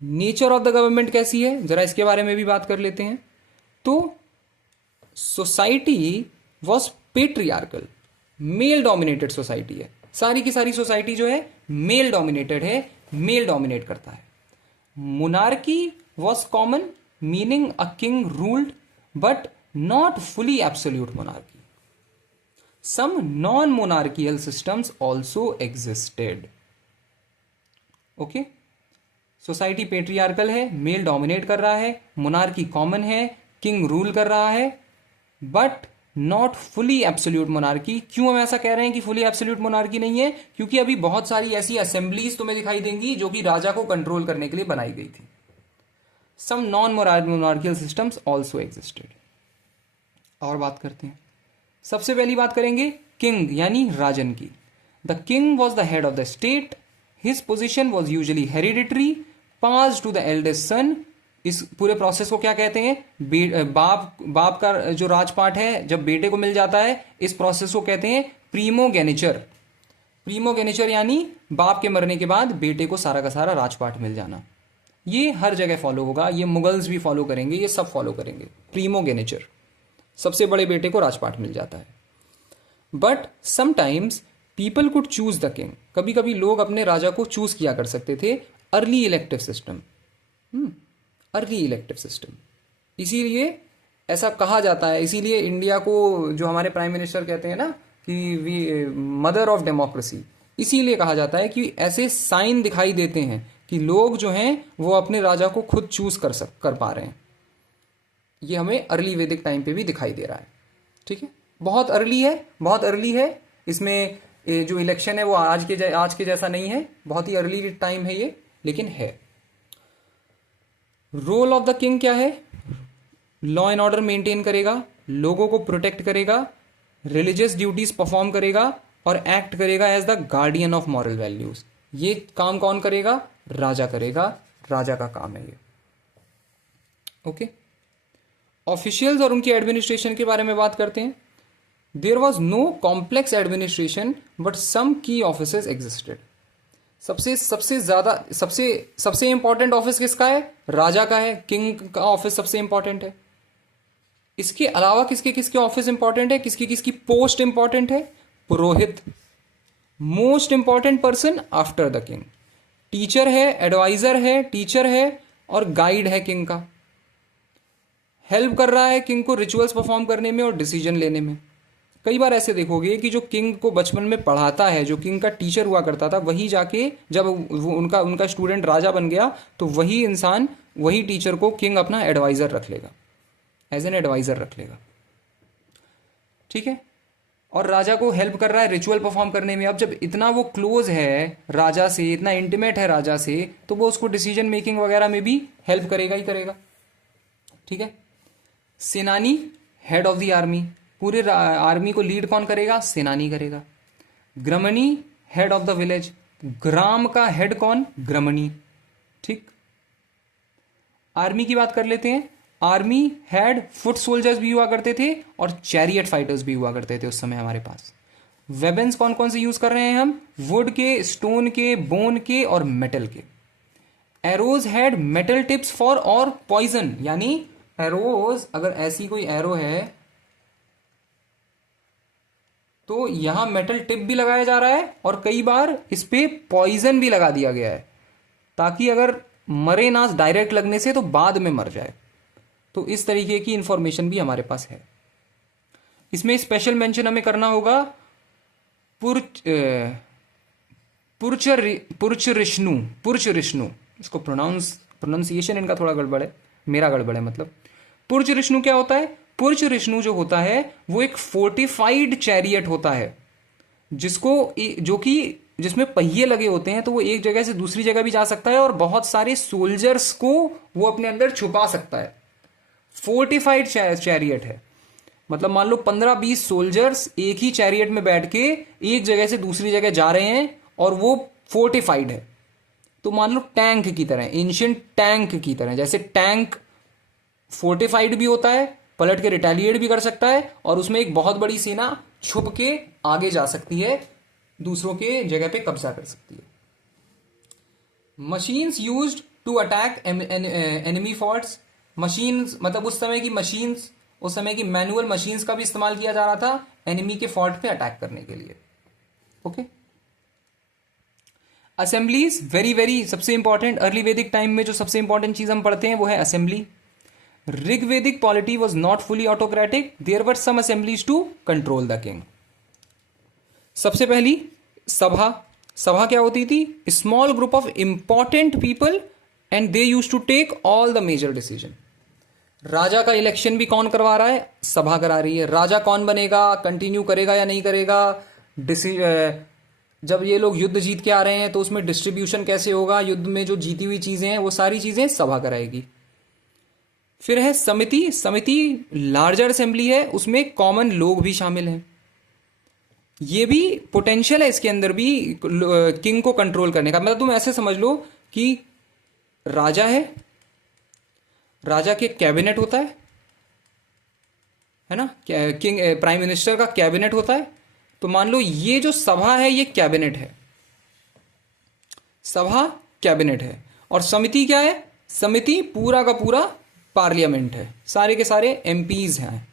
Nature of the government कैसी है जरा इसके बारे में भी बात कर लेते हैं। तो society was patriarchal, male dominated society है। सारी की सारी सोसाइटी जो है मेल डोमिनेटेड है, मेल डोमिनेट करता है। Monarchy was common, meaning a king ruled, but not fully absolute monarchy. Some non-monarchical systems also existed. Okay? Society patriarchal है, मेल डोमिनेट कर रहा है, मोनार्की कॉमन है, किंग रूल कर रहा है, but not fully absolute monarchy. क्यों हम ऐसा कह रहे हैं कि फुली एब्सोल्यूट मोनार्की नहीं है? क्योंकि अभी बहुत सारी ऐसी असेंबलीज तुम्हें दिखाई देंगी जो कि राजा को कंट्रोल करने के लिए बनाई गई थी. Some non monarchial systems also existed. और बात करते हैं. सबसे पहली बात करेंगे किंग यानी राजन की. The king was the head of the state. His position was usually hereditary, pass to the eldest son. इस पूरे प्रोसेस को क्या कहते हैं? बाप का जो राजपाट है जब बेटे को मिल जाता है, इस प्रोसेस को कहते हैं प्रीमोगेनिचर. प्रीमोगेनिचर यानी बाप के मरने के बाद बेटे को सारा का सारा राजपाट मिल जाना. ये हर जगह फॉलो होगा, ये मुगल्स भी फॉलो करेंगे, ये सब फॉलो करेंगे. प्रीमोगेनिचर, सबसे बड़े बेटे को राजपाट मिल जाता है. But sometimes people could choose the king. कभी कभी लोग अपने राजा को चूज किया कर सकते थे. Early elective system, early elective system. इसीलिए ऐसा कहा जाता है, इसीलिए इंडिया को जो हमारे प्राइम मिनिस्टर कहते हैं ना कि वी मदर ऑफ डेमोक्रेसी, इसीलिए कहा जाता है कि ऐसे साइन दिखाई देते हैं कि लोग जो हैं वो अपने राजा को खुद चूज कर पा रहे हैं. ये हमें अर्ली वैदिक टाइम पे भी दिखाई दे रहा है. ठीक है, बहुत अर्ली है, बहुत अर्ली है. इसमें जो इलेक्शन है वो आज के जैसा नहीं है, बहुत ही अर्ली टाइम है ये, लेकिन है. रोल ऑफ द किंग क्या है? लॉ एंड ऑर्डर मेंटेन करेगा, लोगों को प्रोटेक्ट करेगा, रिलीजियस ड्यूटीज परफॉर्म करेगा और एक्ट करेगा as the guardian of moral values. ये काम कौन करेगा? राजा करेगा. राजा का काम है ये. ओके, ऑफिशियल्स और उनकी एडमिनिस्ट्रेशन के बारे में बात करते हैं. There was no complex administration but some key offices existed. सबसे इंपॉर्टेंट ऑफिस किसका है? राजा का है. किंग का ऑफिस सबसे इंपॉर्टेंट है. इसके अलावा किसके किसके ऑफिस इंपॉर्टेंट है? किसकी किसकी पोस्ट इंपॉर्टेंट है? Purohit, most important person after the king. Teacher है, एडवाइजर है, टीचर है और गाइड है किंग का. हेल्प कर रहा है किंग को रिचुअल्स परफॉर्म करने में और डिसीजन लेने में. कई बार ऐसे देखोगे कि जो किंग को बचपन में पढ़ाता है, जो किंग का टीचर हुआ करता था, वही जाके जब वो उनका स्टूडेंट राजा बन गया तो वही इंसान, वही टीचर को किंग अपना एडवाइजर रख लेगा, एज एन एडवाइजर रख लेगा. ठीक है, और राजा को हेल्प कर रहा है रिचुअल परफॉर्म करने में. अब जब इतना वो क्लोज है राजा से, इतना इंटीमेट है राजा से, तो वो उसको डिसीजन मेकिंग वगैरह में भी हेल्प करेगा ही करेगा. ठीक है. सेनानी, हेड ऑफ द आर्मी. पूरे आर्मी को लीड कौन करेगा? सेनानी करेगा. Gramin, head of the village. ग्राम का हेड कौन? ग्रामणी. ठीक. आर्मी की बात कर लेते हैं. आर्मी हेड फुट सोल्जर्स भी हुआ करते थे और चैरियट फाइटर्स भी हुआ करते थे उस समय हमारे पास. वेपन्स कौन कौन से यूज कर रहे हैं हम? वुड के, स्टोन के, बोन के और मेटल के. Arrows had metal tips for और पॉइजन, यानी एरोज, अगर ऐसी कोई एरो है तो यहां मेटल टिप भी लगाया जा रहा है और कई बार इस पे पॉइजन भी लगा दिया गया है ताकि अगर मरे ना डायरेक्ट लगने से तो बाद में मर जाए. तो इस तरीके की इंफॉर्मेशन भी हमारे पास है. इसमें स्पेशल मेंशन हमें करना होगा पुरचरिष्णु. इसको प्रोनाउंसिएशन इनका थोड़ा गड़बड़ है, मेरा गड़बड़ है. मतलब पुरचरिष्णु क्या होता है? पुरचरिष्णु जो होता है वो एक फोर्टिफाइड चैरियट होता है जिसमें पहिए लगे होते हैं, तो वो एक जगह से दूसरी जगह भी जा सकता है और बहुत सारे सोल्जर्स को वो अपने अंदर छुपा सकता है. फोर्टिफाइड चैरियट है, मतलब मान लो 15-20 सोल्जर्स एक ही चैरियट में बैठ के एक जगह से दूसरी जगह जा रहे हैं और वो फोर्टिफाइड है. तो मान लो टैंक की तरह, एंशिएंट टैंक की तरह. जैसे टैंक फोर्टिफाइड भी होता है, पलट के रिटेलिएट भी कर सकता है और उसमें एक बहुत बड़ी सेना छुप के आगे जा सकती है, दूसरों के जगह पे कब्जा कर सकती है. Machines used to attack enemy forts. Machines मतलब उस समय की मैनुअल मशीन्स का भी इस्तेमाल किया जा रहा था एनिमी के फोर्ट पे अटैक करने के लिए. ओके. असेंबलीज वेरी वेरी सबसे इंपॉर्टेंट. अर्ली वैदिक टाइम में जो सबसे इंपॉर्टेंट चीज हम पढ़ते हैं वो है assembly. Rigvedic polity was not fully autocratic, there were some assemblies to control the king. सबसे पहली सभा, सभा क्या होती थी? Small group of important people and they use to take all the major decision. राजा का इलेक्शन भी कौन करवा रहा है? सभा करा रही है। राजा कौन बनेगा, कंटिन्यू करेगा या नहीं करेगा, जब ये लोग युद्ध जीत के आ रहे हैं तो उसमें डिस्ट्रीब्यूशन कैसे होगा, युद्ध में जो जीती हुई चीजें हैं वो सारी चीजें सभा कराएगी। फिर है समिति, समिति लार्जर असेंबली है, उसमें कॉमन लोग भी शामिल हैं। ये भी पोटेंशियल है इसके अंदर भी किंग को कंट्रोल करने का। मतलब तुम ऐसे समझ लो कि राजा है, राजा के कैबिनेट होता है ना, किंग प्राइम मिनिस्टर का कैबिनेट होता है। तो मान लो ये जो सभा है ये कैबिनेट है, सभा कैबिनेट है, और समिति क्या है? समिति पूरा का पूरा पार्लियामेंट है, सारे के सारे एमपीज हैं।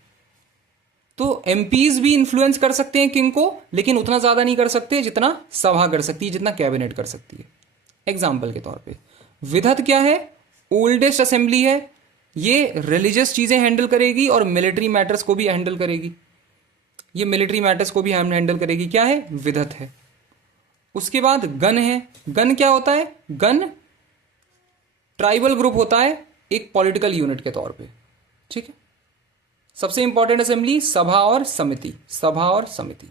तो एमपीज भी इन्फ्लुएंस कर सकते हैं किंग को, लेकिन उतना ज्यादा नहीं कर सकते जितना सभा कर सकती है, जितना कैबिनेट कर सकती है। एग्जाम्पल के तौर पे विधत क्या है? ओल्डेस्ट असेंबली है, ये रिलीजियस चीजें हैंडल करेगी और मिलिट्री मैटर्स को भी हैंडल करेगी, ये मिलिट्री मैटर्स को भी हैंडल करेगी। क्या है? विधत है। उसके बाद गण है। गण क्या होता है? गण ट्राइबल ग्रुप होता है एक पॉलिटिकल यूनिट के तौर पे, ठीक है। सबसे इंपॉर्टेंट असेंबली सभा और समिति, सभा और समिति।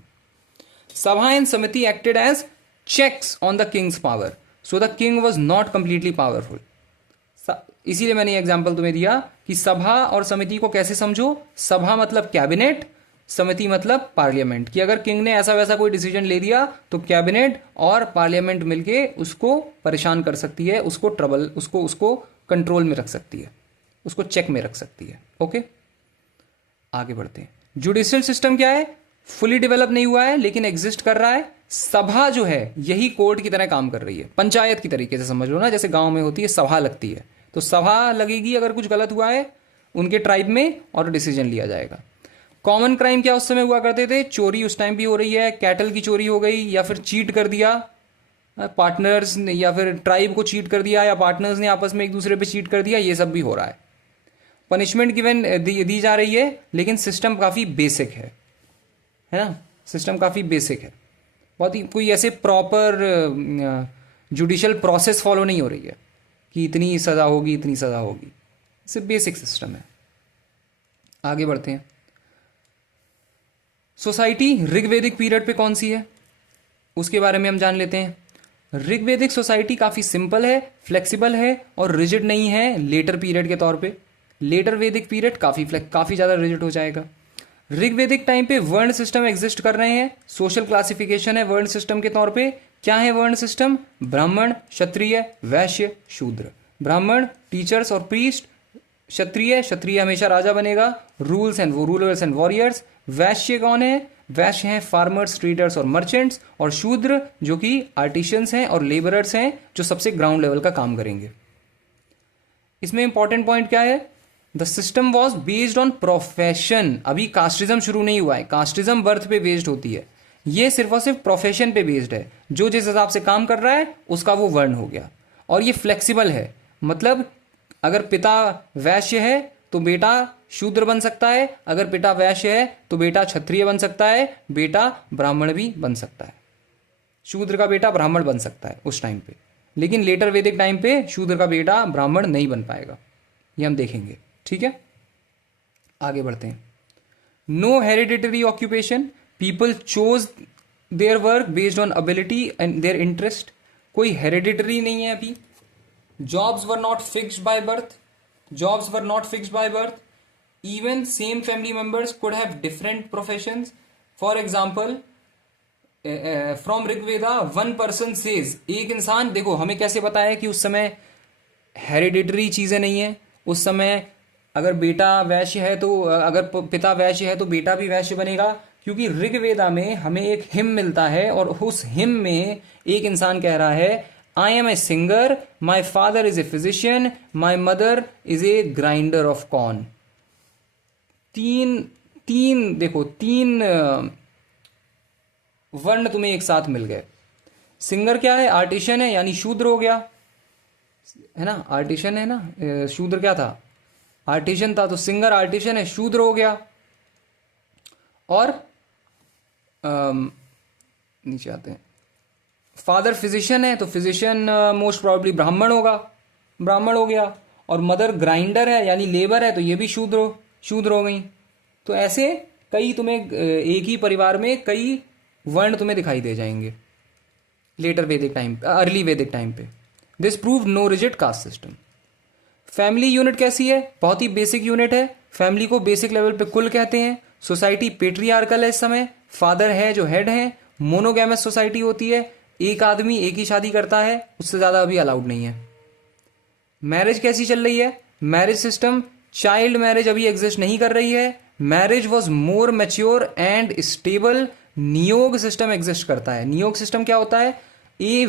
Sabha and samiti acted as checks on the king's power, so the king was not completely powerful. इसीलिए मैंने एग्जाम्पल तुम्हें दिया कि सभा और समिति को कैसे समझो। सभा मतलब कैबिनेट, समिति मतलब पार्लियामेंट। कि अगर किंग ने ऐसा वैसा कोई डिसीजन ले दिया तो कैबिनेट और पार्लियामेंट मिलके उसको परेशान कर सकती है, उसको ट्रबल, उसको कंट्रोल में रख सकती है, उसको चेक में रख सकती है। ओके, आगे बढ़ते हैं। जुडिशियल सिस्टम क्या है? फुली डेवलप नहीं हुआ है लेकिन एग्जिस्ट कर रहा है। सभा जो है यही कोर्ट की तरह काम कर रही है, पंचायत की तरीके से समझ लो ना, जैसे गांव में होती है सभा लगती है, तो सभा लगेगी अगर कुछ गलत हुआ है उनके ट्राइब में और डिसीजन लिया जाएगा। कॉमन क्राइम क्या उस समय हुआ करते थे? चोरी उस टाइम भी हो रही है, कैटल की चोरी हो गई, या फिर चीट कर दिया पार्टनर्स ने, या फिर ट्राइब को चीट कर दिया, या पार्टनर्स ने आपस में एक दूसरे पे चीट कर दिया, ये सब भी हो रहा है। पनिशमेंट गिवन दी जा रही है, लेकिन सिस्टम काफ़ी बेसिक है ना, सिस्टम काफ़ी बेसिक है, बहुत ही कोई ऐसे प्रॉपर जुडिशियल प्रोसेस फॉलो नहीं हो रही है कि इतनी सज़ा होगी इतनी सज़ा होगी, सिर्फ बेसिक सिस्टम है। आगे बढ़ते हैं। सोसाइटी ऋग्वेदिक पीरियड पे कौन सी है उसके बारे में हम जान लेते हैं। ऋग्वेदिक सोसाइटी काफ़ी सिंपल है, फ्लेक्सिबल है और रिजिड नहीं है लेटर पीरियड के तौर पे। लेटर वैदिक पीरियड काफ़ी ज़्यादा रिजिड हो जाएगा। ऋग्वेदिक टाइम पे वर्ण सिस्टम एग्जिस्ट कर रहे हैं, सोशल क्लासिफिकेशन है वर्ण सिस्टम के तौर पे। क्या है वर्ण सिस्टम? ब्राह्मण, क्षत्रिय, वैश्य, शूद्र। ब्राह्मण टीचर्स और प्रीस्ट, क्षत्रिय हमेशा राजा बनेगा, रूलर्स एंड वॉरियर्स। वैश्य कौन है? वैश्य हैं फार्मर्स, ट्रेडर्स और मर्चेंट्स। और शूद्र जो कि आर्टिशियंस हैं और लेबरर्स हैं, जो सबसे ग्राउंड लेवल का काम करेंगे। इसमें इंपॉर्टेंट पॉइंट क्या है? The system was based on profession. अभी कास्टिज्म शुरू नहीं हुआ है, कास्टिज्म बर्थ पे बेस्ड होती है, ये सिर्फ और सिर्फ प्रोफेशन पे बेस्ड है। जो जिस हिसाब से काम कर रहा है उसका वो वर्ण हो गया। और ये फ्लेक्सिबल है, मतलब अगर पिता वैश्य है तो बेटा शूद्र बन सकता है, अगर पिता वैश्य है तो बेटा क्षत्रिय बन सकता है, बेटा ब्राह्मण भी बन सकता है, शूद्र का बेटा ब्राह्मण बन सकता है उस टाइम पे। लेकिन लेटर वैदिक टाइम पे शूद्र का बेटा ब्राह्मण नहीं बन पाएगा, ये हम देखेंगे, ठीक है। आगे बढ़ते हैं। No hereditary occupation, people chose their work based on ability and their interest. कोई हेरिडिटरी नहीं है अभी। Jobs were not fixed by birth, jobs were not fixed by birth. Even same family members could have different professions. For example, from Rigveda one person says, एक इंसान, देखो हमें कैसे पता है कि उस समय हेरिडिटरी चीजें नहीं है। उस समय अगर बेटा वैश्य है तो, अगर पिता वैश्य है तो बेटा भी वैश्य बनेगा, क्योंकि ऋग्वेदा में हमें एक हिम मिलता है और उस हिम में एक इंसान कह रहा है, I am a singer, my father is a physician, my mother is a grinder of corn. तीन वर्ण तुम्हें एक साथ मिल गए। सिंगर क्या है? आर्टिशियन है, यानी शूद्र हो गया, है ना, आर्टिशियन है ना, शूद्र क्या था? आर्टिशन था तो सिंगर आर्टिशन है, शूद्र हो गया। और नीचे आते हैं, फादर फिजिशियन है तो फिजिशियन मोस्ट प्रोबेबली ब्राह्मण होगा, ब्राह्मण हो गया। और मदर ग्राइंडर है यानी लेबर है तो ये भी शूद्र हो गई। तो ऐसे कई तुम्हें एक ही परिवार में कई वर्ण तुम्हें दिखाई दे जाएंगे later Vedic time, early Vedic time पे। This prove no rigid caste system. Family unit कैसी है? बहुत ही बेसिक यूनिट है। फैमिली को बेसिक लेवल पे कुल कहते हैं। सोसाइटी पेट्रियार्कल है इस समय, फादर है जो हेड है। मोनोगैमस सोसाइटी होती है, एक आदमी एक ही शादी करता है, उससे ज्यादा अभी अलाउड नहीं है। मैरिज कैसी चल रही है? मैरिज सिस्टम, चाइल्ड मैरिज अभी एग्जिस्ट नहीं कर रही है। Marriage was more mature and stable. Niyoga system exist करता है। नियोग सिस्टम क्या होता है? A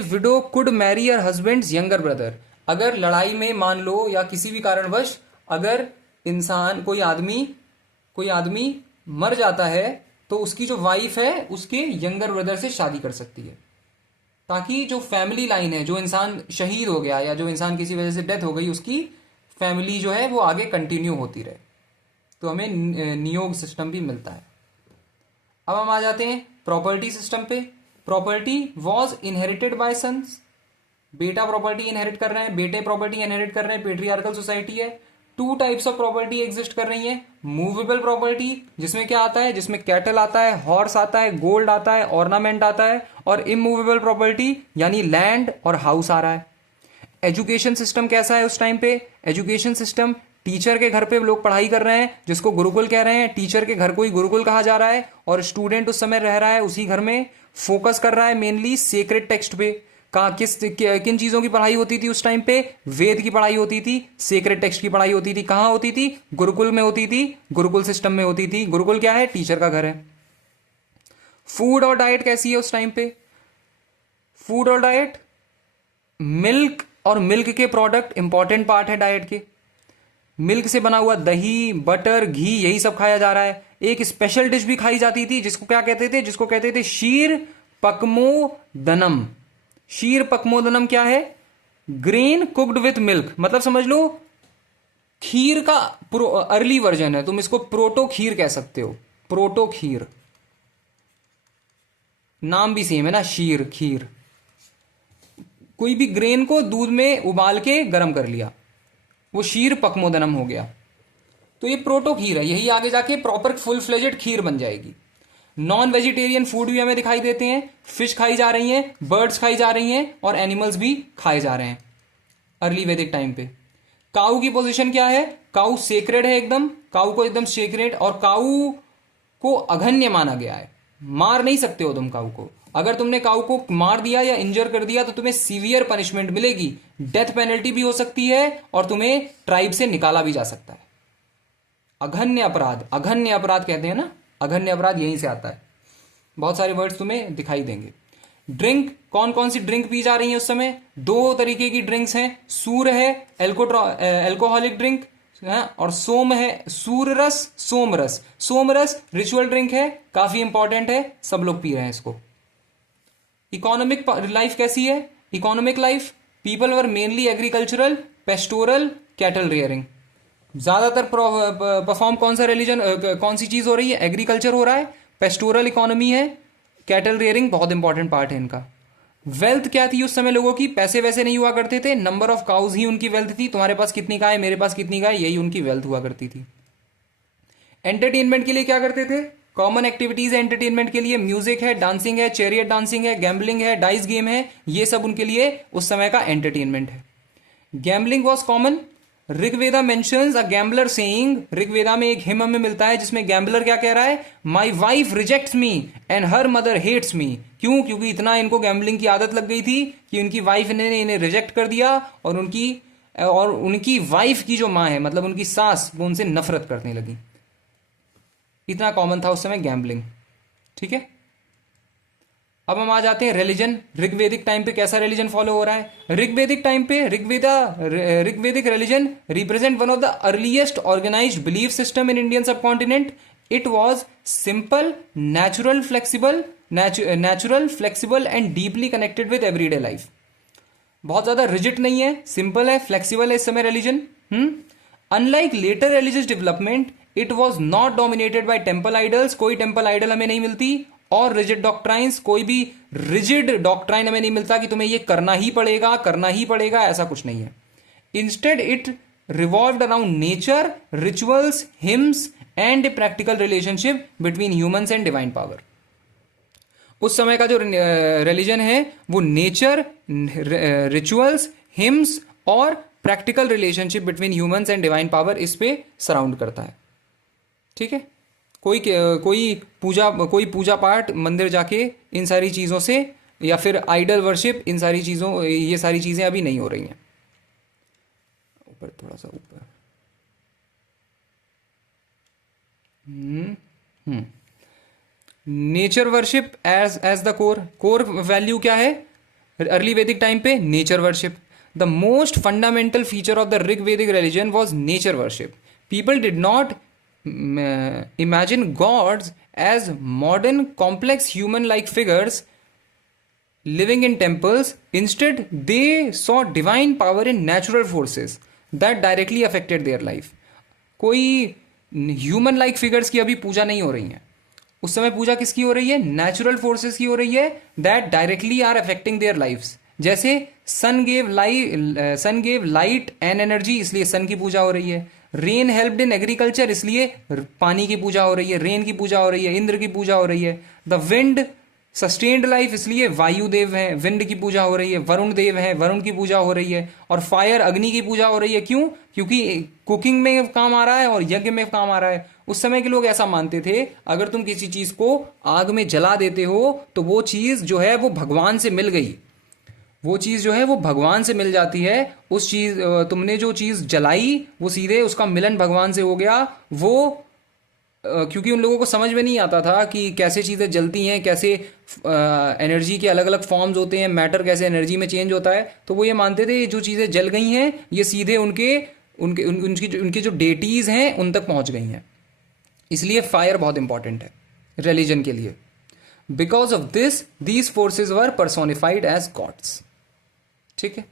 widow could marry her husband's younger brother. अगर लड़ाई में मान लो या किसी भी कारणवश अगर इंसान कोई आदमी मर जाता है तो उसकी जो वाइफ है उसके यंगर ब्रदर से शादी कर सकती है, ताकि जो फैमिली लाइन है, जो इंसान शहीद हो गया या जो इंसान किसी वजह से डेथ हो गई, उसकी फैमिली जो है वो आगे कंटिन्यू होती रहे। तो हमें नियोग सिस्टम भी मिलता है। अब हम आ जाते हैं प्रॉपर्टी सिस्टम पे। Property was inherited by sons. बेटा प्रॉपर्टी इनहेरिट कर रहे हैं, बेटे प्रॉपर्टी इनहेरिट कर रहे हैं। पेट्रियार्कल सोसाइटी है। Two types of property exist कर रही है। मूवेबल प्रॉपर्टी, जिसमें क्या आता है? जिसमें कैटल आता है, हॉर्स आता है, गोल्ड आता है, ऑर्नामेंट आता है। और इमूवेबल प्रॉपर्टी यानी लैंड और हाउस आ रहा है। एजुकेशन सिस्टम कैसा है उस टाइम पे? एजुकेशन सिस्टम, टीचर के घर पे लोग पढ़ाई कर रहे हैं, जिसको गुरुकुल कह रहे हैं। टीचर के घर को ही गुरुकुल कहा जा रहा है। और स्टूडेंट उस समय रह रहा है उसी घर में, फोकस कर रहा है मेनली सेक्रेड टेक्स्ट पे। किन चीजों की पढ़ाई होती थी उस टाइम पे? वेद की पढ़ाई होती थी, सेक्रेड टेक्स्ट की पढ़ाई होती थी। कहां होती थी? गुरुकुल में होती थी, गुरुकुल सिस्टम में होती थी। गुरुकुल क्या है? टीचर का घर है। फूड और डाइट कैसी है उस टाइम पे? फूड और डाइट, मिल्क और मिल्क के प्रोडक्ट इंपॉर्टेंट पार्ट है डाइट के। मिल्क से बना हुआ दही, बटर, घी, यही सब खाया जा रहा है। एक स्पेशल डिश भी खाई जाती थी जिसको क्या कहते थे? जिसको कहते थे शीर पकमोदनम। शीर पकमोदनम क्या है? Grain cooked with milk. मतलब समझ लो खीर का अर्ली वर्जन है, तुम इसको प्रोटो खीर कह सकते हो। प्रोटो खीर, नाम भी सेम है ना, शीर खीर। कोई भी ग्रेन को दूध में उबाल के गर्म कर लिया, वो शीर पकमोदनम हो गया। तो ये प्रोटो खीर है, यही आगे जाके प्रॉपर फुल फ्लेजेड खीर बन जाएगी। नॉन वेजिटेरियन फूड भी हमें दिखाई देते हैं। फिश खाई जा रही हैं, बर्ड्स खाई जा रही हैं और एनिमल्स भी खाए जा रहे हैं अर्ली वैदिक टाइम पे। काऊ की पोजीशन क्या है? काऊ सेक्रेड है एकदम, काऊ को एकदम सेक्रेड, और काऊ को अघन्य माना गया है। मार नहीं सकते हो तुम काऊ को। अगर तुमने काऊ को मार दिया या इंजर कर दिया तो तुम्हें सीवियर पनिशमेंट मिलेगी, डेथ पेनल्टी भी हो सकती है और तुम्हें ट्राइब से निकाला भी जा सकता है। अघन्य अपराध, अघन्य अपराध कहते हैं ना, अघन्य अपराध यहीं से आता है। बहुत सारे वर्ड्स तुम्हें दिखाई देंगे। ड्रिंक, कौन कौन सी ड्रिंक पी जा रही है उस समय? दो तरीके की ड्रिंक्स हैं। सूर है एल्कोहलिक ड्रिंक, और सोम है सूर रस, सोम रस। सोम रस रिचुअल ड्रिंक है, काफी इंपॉर्टेंट है, सब लोग पी रहे हैं इसको। इकोनॉमिक लाइफ कैसी है? Economic life, people were mainly agricultural, pastoral, cattle rearing. ज्यादातर परफॉर्म कौन सा रिलीजन, कौन सी चीज हो रही है? एग्रीकल्चर हो रहा है, पेस्टोरल इकोनॉमी है, कैटल रेयरिंग बहुत इंपॉर्टेंट पार्ट है इनका। वेल्थ क्या थी उस समय लोगों की? पैसे वैसे नहीं हुआ करते थे, नंबर ऑफ काउज ही उनकी वेल्थ थी। तुम्हारे पास कितनी गाय, मेरे पास कितनी गाय, यही उनकी वेल्थ हुआ करती थी। एंटरटेनमेंट के लिए क्या करते थे? कॉमन एक्टिविटीज है एंटरटेनमेंट के लिए, म्यूजिक है, डांसिंग है, चैरियट डांसिंग है, गैम्बलिंग है, डाइस गेम है, ये सब उनके लिए उस समय का एंटरटेनमेंट है। Gambling was common. Rigveda mentions a gambler saying, Rigveda में एक हिम हमें मिलता है जिसमें गैम्बलर क्या कह रहा है? My wife rejects me and her mother hates me. क्यों? क्योंकि इतना इनको गैम्बलिंग की आदत लग गई थी कि उनकी वाइफ ने इन्हें रिजेक्ट कर दिया, और उनकी वाइफ की जो माँ है, मतलब उनकी सास, वो उनसे नफरत करने लगी। इतना कॉमन था उस समय गैम्बलिंग। ठीक है, अब हम आ जाते हैं रिलीजन। ऋग्वेदिक टाइम पे कैसा रिलीजन फॉलो हो रहा है? ऋग्वेदिक टाइम पे Rigvedic religion represent one of the earliest organised belief system in Indian subcontinent. It was simple, natural, flexible and deeply connected with everyday life. बहुत ज्यादा रिजिड नहीं है, सिंपल है, फ्लेक्सिबल है इस समय religion. Unlike later religious development it was not dominated by temple idols, कोई टेम्पल आइडल हमें नहीं मिलती, और रिजिड डॉक्ट्राइंस, कोई भी रिजिड डॉक्ट्राइन हमें नहीं मिलता कि तुम्हें ये करना ही पड़ेगा, करना ही पड़ेगा, ऐसा कुछ नहीं है। Instead it revolved around nature, rituals, hymns and a practical relationship between humans and divine power. उस समय का जो रिलीजन है वो नेचर, रिचुअल्स, हिम्स और practical relationship between humans and divine power इस पे सराउंड करता है। ठीक है, कोई पूजा पाठ मंदिर जाके इन सारी चीज़ों से, या फिर आइडल वर्शिप, इन सारी चीज़ों, ये सारी चीज़ें अभी नहीं हो रही हैं। ऊपर थोड़ा सा ऊपर, nature worship as the core value क्या है अर्ली वैदिक टाइम पे? Nature worship. The most fundamental feature of the Rig Vedic religion was nature worship. People did not imagine gods as modern complex human like figures living in temples. Instead they saw divine power in natural forces that directly affected their life. कोई ह्यूमन लाइक फिगर्स की अभी पूजा नहीं हो रही है, उस समय पूजा किसकी हो रही है? नेचुरल फोर्सेस की हो रही है, that directly are affecting their lifes. जैसे sun gave light and energy, इसलिए सन की पूजा हो रही है। रेन हेल्प्ड इन एग्रीकल्चर, इसलिए पानी की पूजा हो रही है, रेन की पूजा हो रही है, इंद्र की पूजा हो रही है। द विंड सस्टेन्ड लाइफ, इसलिए वायुदेव है, विंड की पूजा हो रही है। वरुण देव है, वरुण की पूजा हो रही है। और फायर, अग्नि की पूजा हो रही है। क्यों? क्योंकि कुकिंग में काम आ रहा है और यज्ञ में काम आ रहा है। उस समय के लोग ऐसा मानते थे, अगर तुम किसी चीज को आग में जला देते हो तो वो चीज जो है वो भगवान से मिल गई, वो चीज जो है वो भगवान से मिल जाती है। उस चीज, तुमने जो चीज जलाई वो सीधे उसका मिलन भगवान से हो गया। वो क्योंकि उन लोगों को समझ में नहीं आता था कि कैसे चीज़ें जलती हैं, कैसे एनर्जी के अलग अलग फॉर्म्स होते हैं, मैटर कैसे एनर्जी में चेंज होता है। तो वो ये मानते थे जो चीज़ें जल गई हैं ये सीधे उनकी जो डेटीज़ हैं उन तक पहुंच गई हैं। इसलिए फायर बहुत इंपॉर्टेंट है रिलीजन के लिए। Because of this these forces were personified as gods. ठीक है,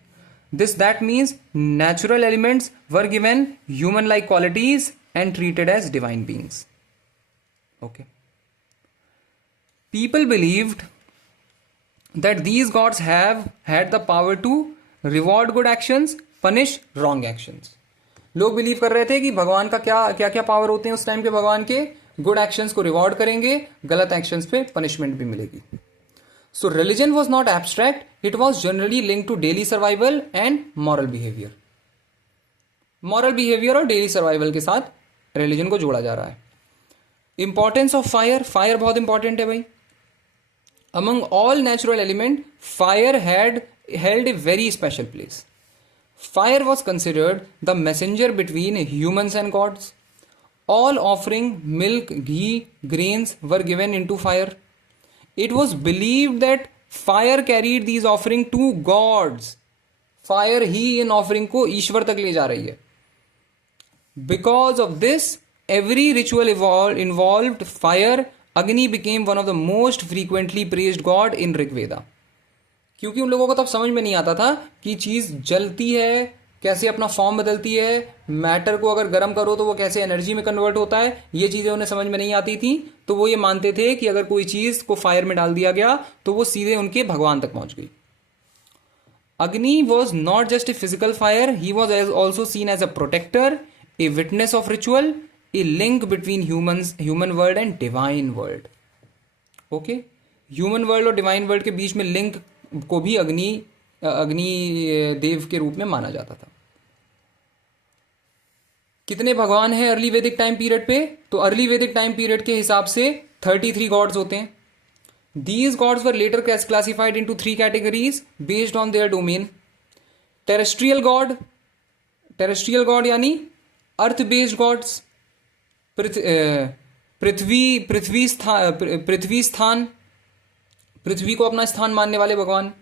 that means natural elements were given human like qualities and treated as divine beings. Okay. People believed that these gods have had the power to reward good actions, punish wrong actions. लोग बिलीव कर रहे थे कि भगवान का क्या क्या पावर होते हैं उस टाइम के भगवान के, गुड एक्शंस को रिवॉर्ड करेंगे, गलत एक्शंस पे पनिशमेंट भी मिलेगी। So religion was not abstract, it was generally link to daily survival and moral behaviour. Moral behaviour और डेली सर्वाइवल के साथ रिलीजन को जोड़ा जा रहा है। इंपॉर्टेंस ऑफ फायर, फायर बहुत इंपॉर्टेंट है भाई। Among all natural element fire had held a very special place. Fire was considered the messenger between humans and gods. All offering milk, ghee, grains were given in to fire. It was believed that fire carried these offering to gods. Fire ही इन ऑफरिंग को ईश्वर तक ले जा रही है। Because of this every ritual involved fire. Agni became one of the most frequently praised god in Rig Veda. क्योंकि उन लोगों को तब समझ में नहीं आता था कि चीज जलती है, कैसे अपना फॉर्म बदलती है, मैटर को अगर गर्म करो तो वो कैसे एनर्जी में कन्वर्ट होता है, ये चीजें उन्हें समझ में नहीं आती थी। तो वो ये मानते थे कि अगर कोई चीज को फायर में डाल दिया गया तो वो सीधे उनके भगवान तक पहुंच गई। Agni was not just a physical fire, he was also seen as a protector, a witness of ritual, a link between human world and divine world. Okay, human world और divine world के बीच में लिंक को भी अग्नि देव के रूप में माना जाता था। कितने भगवान हैं अर्ली वैदिक टाइम पीरियड पे? तो अर्ली वैदिक टाइम पीरियड के हिसाब से 33 गॉड्स होते हैं। These gods were later classified into 3 categories based on their domain. Terrestrial God यानी अर्थ बेस्ड गॉड्स, पृथ्वी स्थान, पृथ्वी को अपना स्थान मानने वाले भगवान।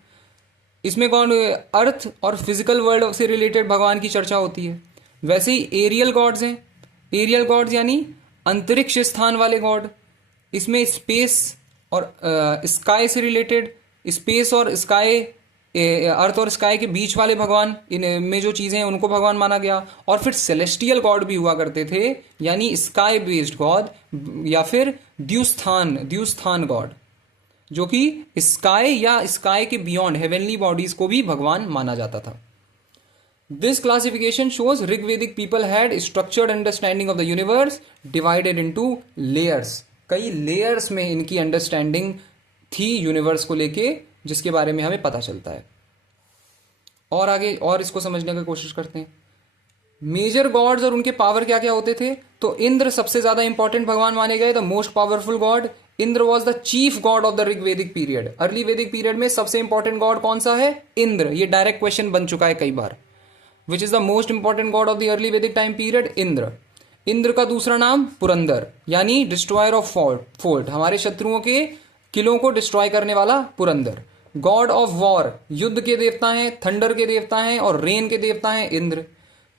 इसमें कौन? अर्थ और फिजिकल वर्ल्ड से रिलेटेड भगवान की चर्चा होती है। वैसे ही एरियल गॉड्स हैं। एरियल गॉड्स यानी अंतरिक्ष स्थान वाले गॉड। इसमें स्पेस और स्काई से रिलेटेड, स्पेस और स्काई अर्थ और स्काई के बीच वाले भगवान, इन में जो चीजें हैं उनको भगवान माना गया। और फिर सेलेस्टियल गॉड भी हुआ करते थे, यानी स्काई बेस्ड गॉड, या फिर द्युस्थान गॉड, जो कि स्काई या स्काई के बियॉन्ड हेवनली बॉडीज को भी भगवान माना जाता था। This classification shows Rigvedic people had structured understanding of the universe divided into layers. कई लेयर्स में इनकी अंडरस्टैंडिंग थी यूनिवर्स को लेके, जिसके बारे में हमें पता चलता है। और आगे और इसको समझने की कोशिश करते हैं। मेजर गॉड्स और उनके पावर क्या क्या होते थे। तो इंद्र सबसे ज्यादा इंपॉर्टेंट भगवान माने गए, the most powerful God. Indra was the chief God of the Rigvedic period. Early Vedic period में सबसे इंपॉर्टेंट गॉड कौन सा है? इंद्र। ये डायरेक्ट क्वेश्चन बन चुका है कई बार। Which is the most important god of the early Vedic time period? Indra. Indra का दूसरा नाम पुरंदर, यानी डिस्ट्रॉयर ऑफ फोर्ट, हमारे शत्रुओं के किलों को डिस्ट्रॉय करने वाला पुरंदर। गॉड ऑफ वॉर, युद्ध के देवता हैं, थंडर के देवता हैं और रेन के देवता हैं इंद्र।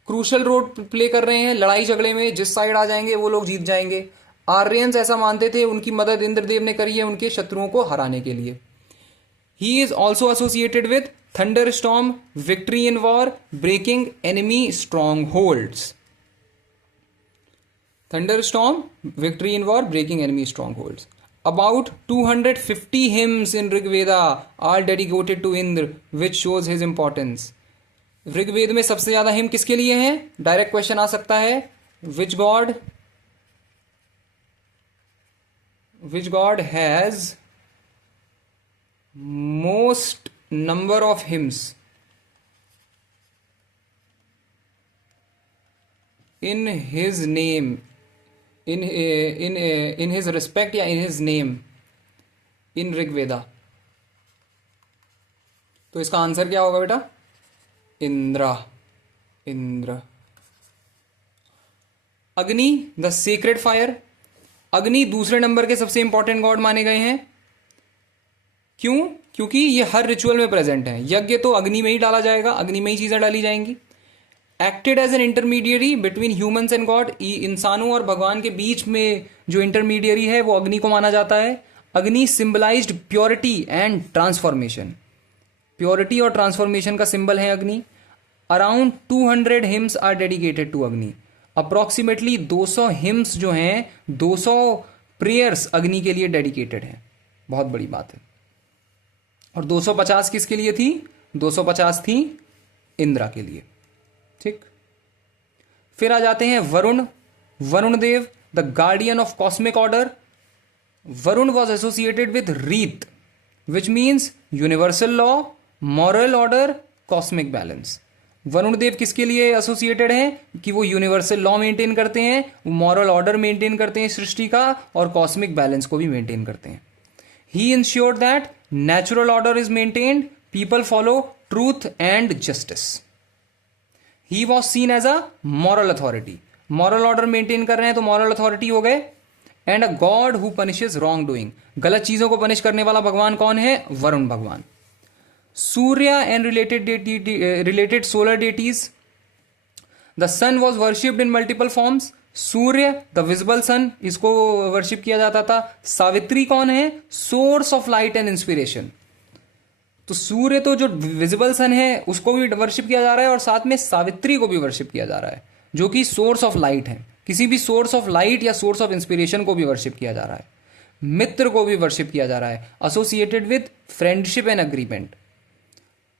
क्रूशल रोल प्ले कर रहे हैं लड़ाई झगड़े में, जिस साइड आ जाएंगे वो लोग जीत जाएंगे। आर्यंस ऐसा मानते थे, उनकी मदद इंद्रदेव ने करी है उनके शत्रुओं को हराने के लिए। He is also associated with thunderstorm, victory in war, breaking enemy strongholds. Thunderstorm, victory in war, breaking enemy strongholds. About 250 hymns in Rig Veda are dedicated to Indra, which shows his importance. Rigveda में सबसे ज्यादा हिम किसके लिए हैं? डायरेक्ट क्वेश्चन आ सकता है। Which god has most number of hymns in his name, in his respect या in his name in Rigveda? तो इसका आंसर क्या होगा बेटा? इंद्र। अग्नि, द सेक्रेड फायर। अग्नि दूसरे नंबर के सबसे इंपॉर्टेंट गॉड माने गए हैं। क्यों? क्योंकि ये हर रिचुअल में प्रेजेंट है। यज्ञ तो अग्नि में ही डाला जाएगा, अग्नि में ही चीजें डाली जाएंगी। Acted as an intermediary between humans and god, इंसानों और भगवान के बीच में जो इंटरमीडियरी है वो अग्नि को माना जाता है। Agni symbolized purity and transformation. Purity और ट्रांसफॉर्मेशन का सिंबल है Agni. Around 200 hymns are dedicated to Agni. Approximately 200 hymns जो हैं, 200 प्रेयर्स अग्नि के लिए डेडिकेटेड हैं। बहुत बड़ी बात है। और 250 किसके लिए थी? 250 थी इंद्रा के लिए। ठीक। फिर आ जाते हैं Varun Dev, the guardian of cosmic order. Varun was associated with Rita, which means universal law, moral order, cosmic balance. Varun Dev किसके लिए एसोसिएटेड हैं? कि वो यूनिवर्सल लॉ मेंटेन करते हैं, मॉरल ऑर्डर मेंटेन करते हैं सृष्टि का, और कॉस्मिक बैलेंस को भी मेंटेन करते हैं। He ensured that natural order is maintained, people follow truth and justice. He was seen as a moral authority. Moral order maintain कर रहे हैं तो मॉरल अथॉरिटी हो गए। And a god who punishes wrong doing, गलत चीजों को पनिश करने वाला भगवान कौन है? वरुण भगवान। Surya and related solar deities. The sun was worshipped in multiple forms. Surya the visible sun, इसको वर्शिप किया जाता था। सावित्री कौन है? Source of light and inspiration. तो सूर्य तो जो विजिबल सन है उसको भी वर्शिप किया जा रहा है, और साथ में सावित्री को भी वर्शिप किया जा रहा है, जो कि सोर्स ऑफ लाइट है। किसी भी सोर्स ऑफ लाइट या सोर्स ऑफ इंस्पिरेशन को भी वर्शिप किया जा रहा है। मित्र को भी वर्शिप किया जा रहा है, associated with friendship and agreement.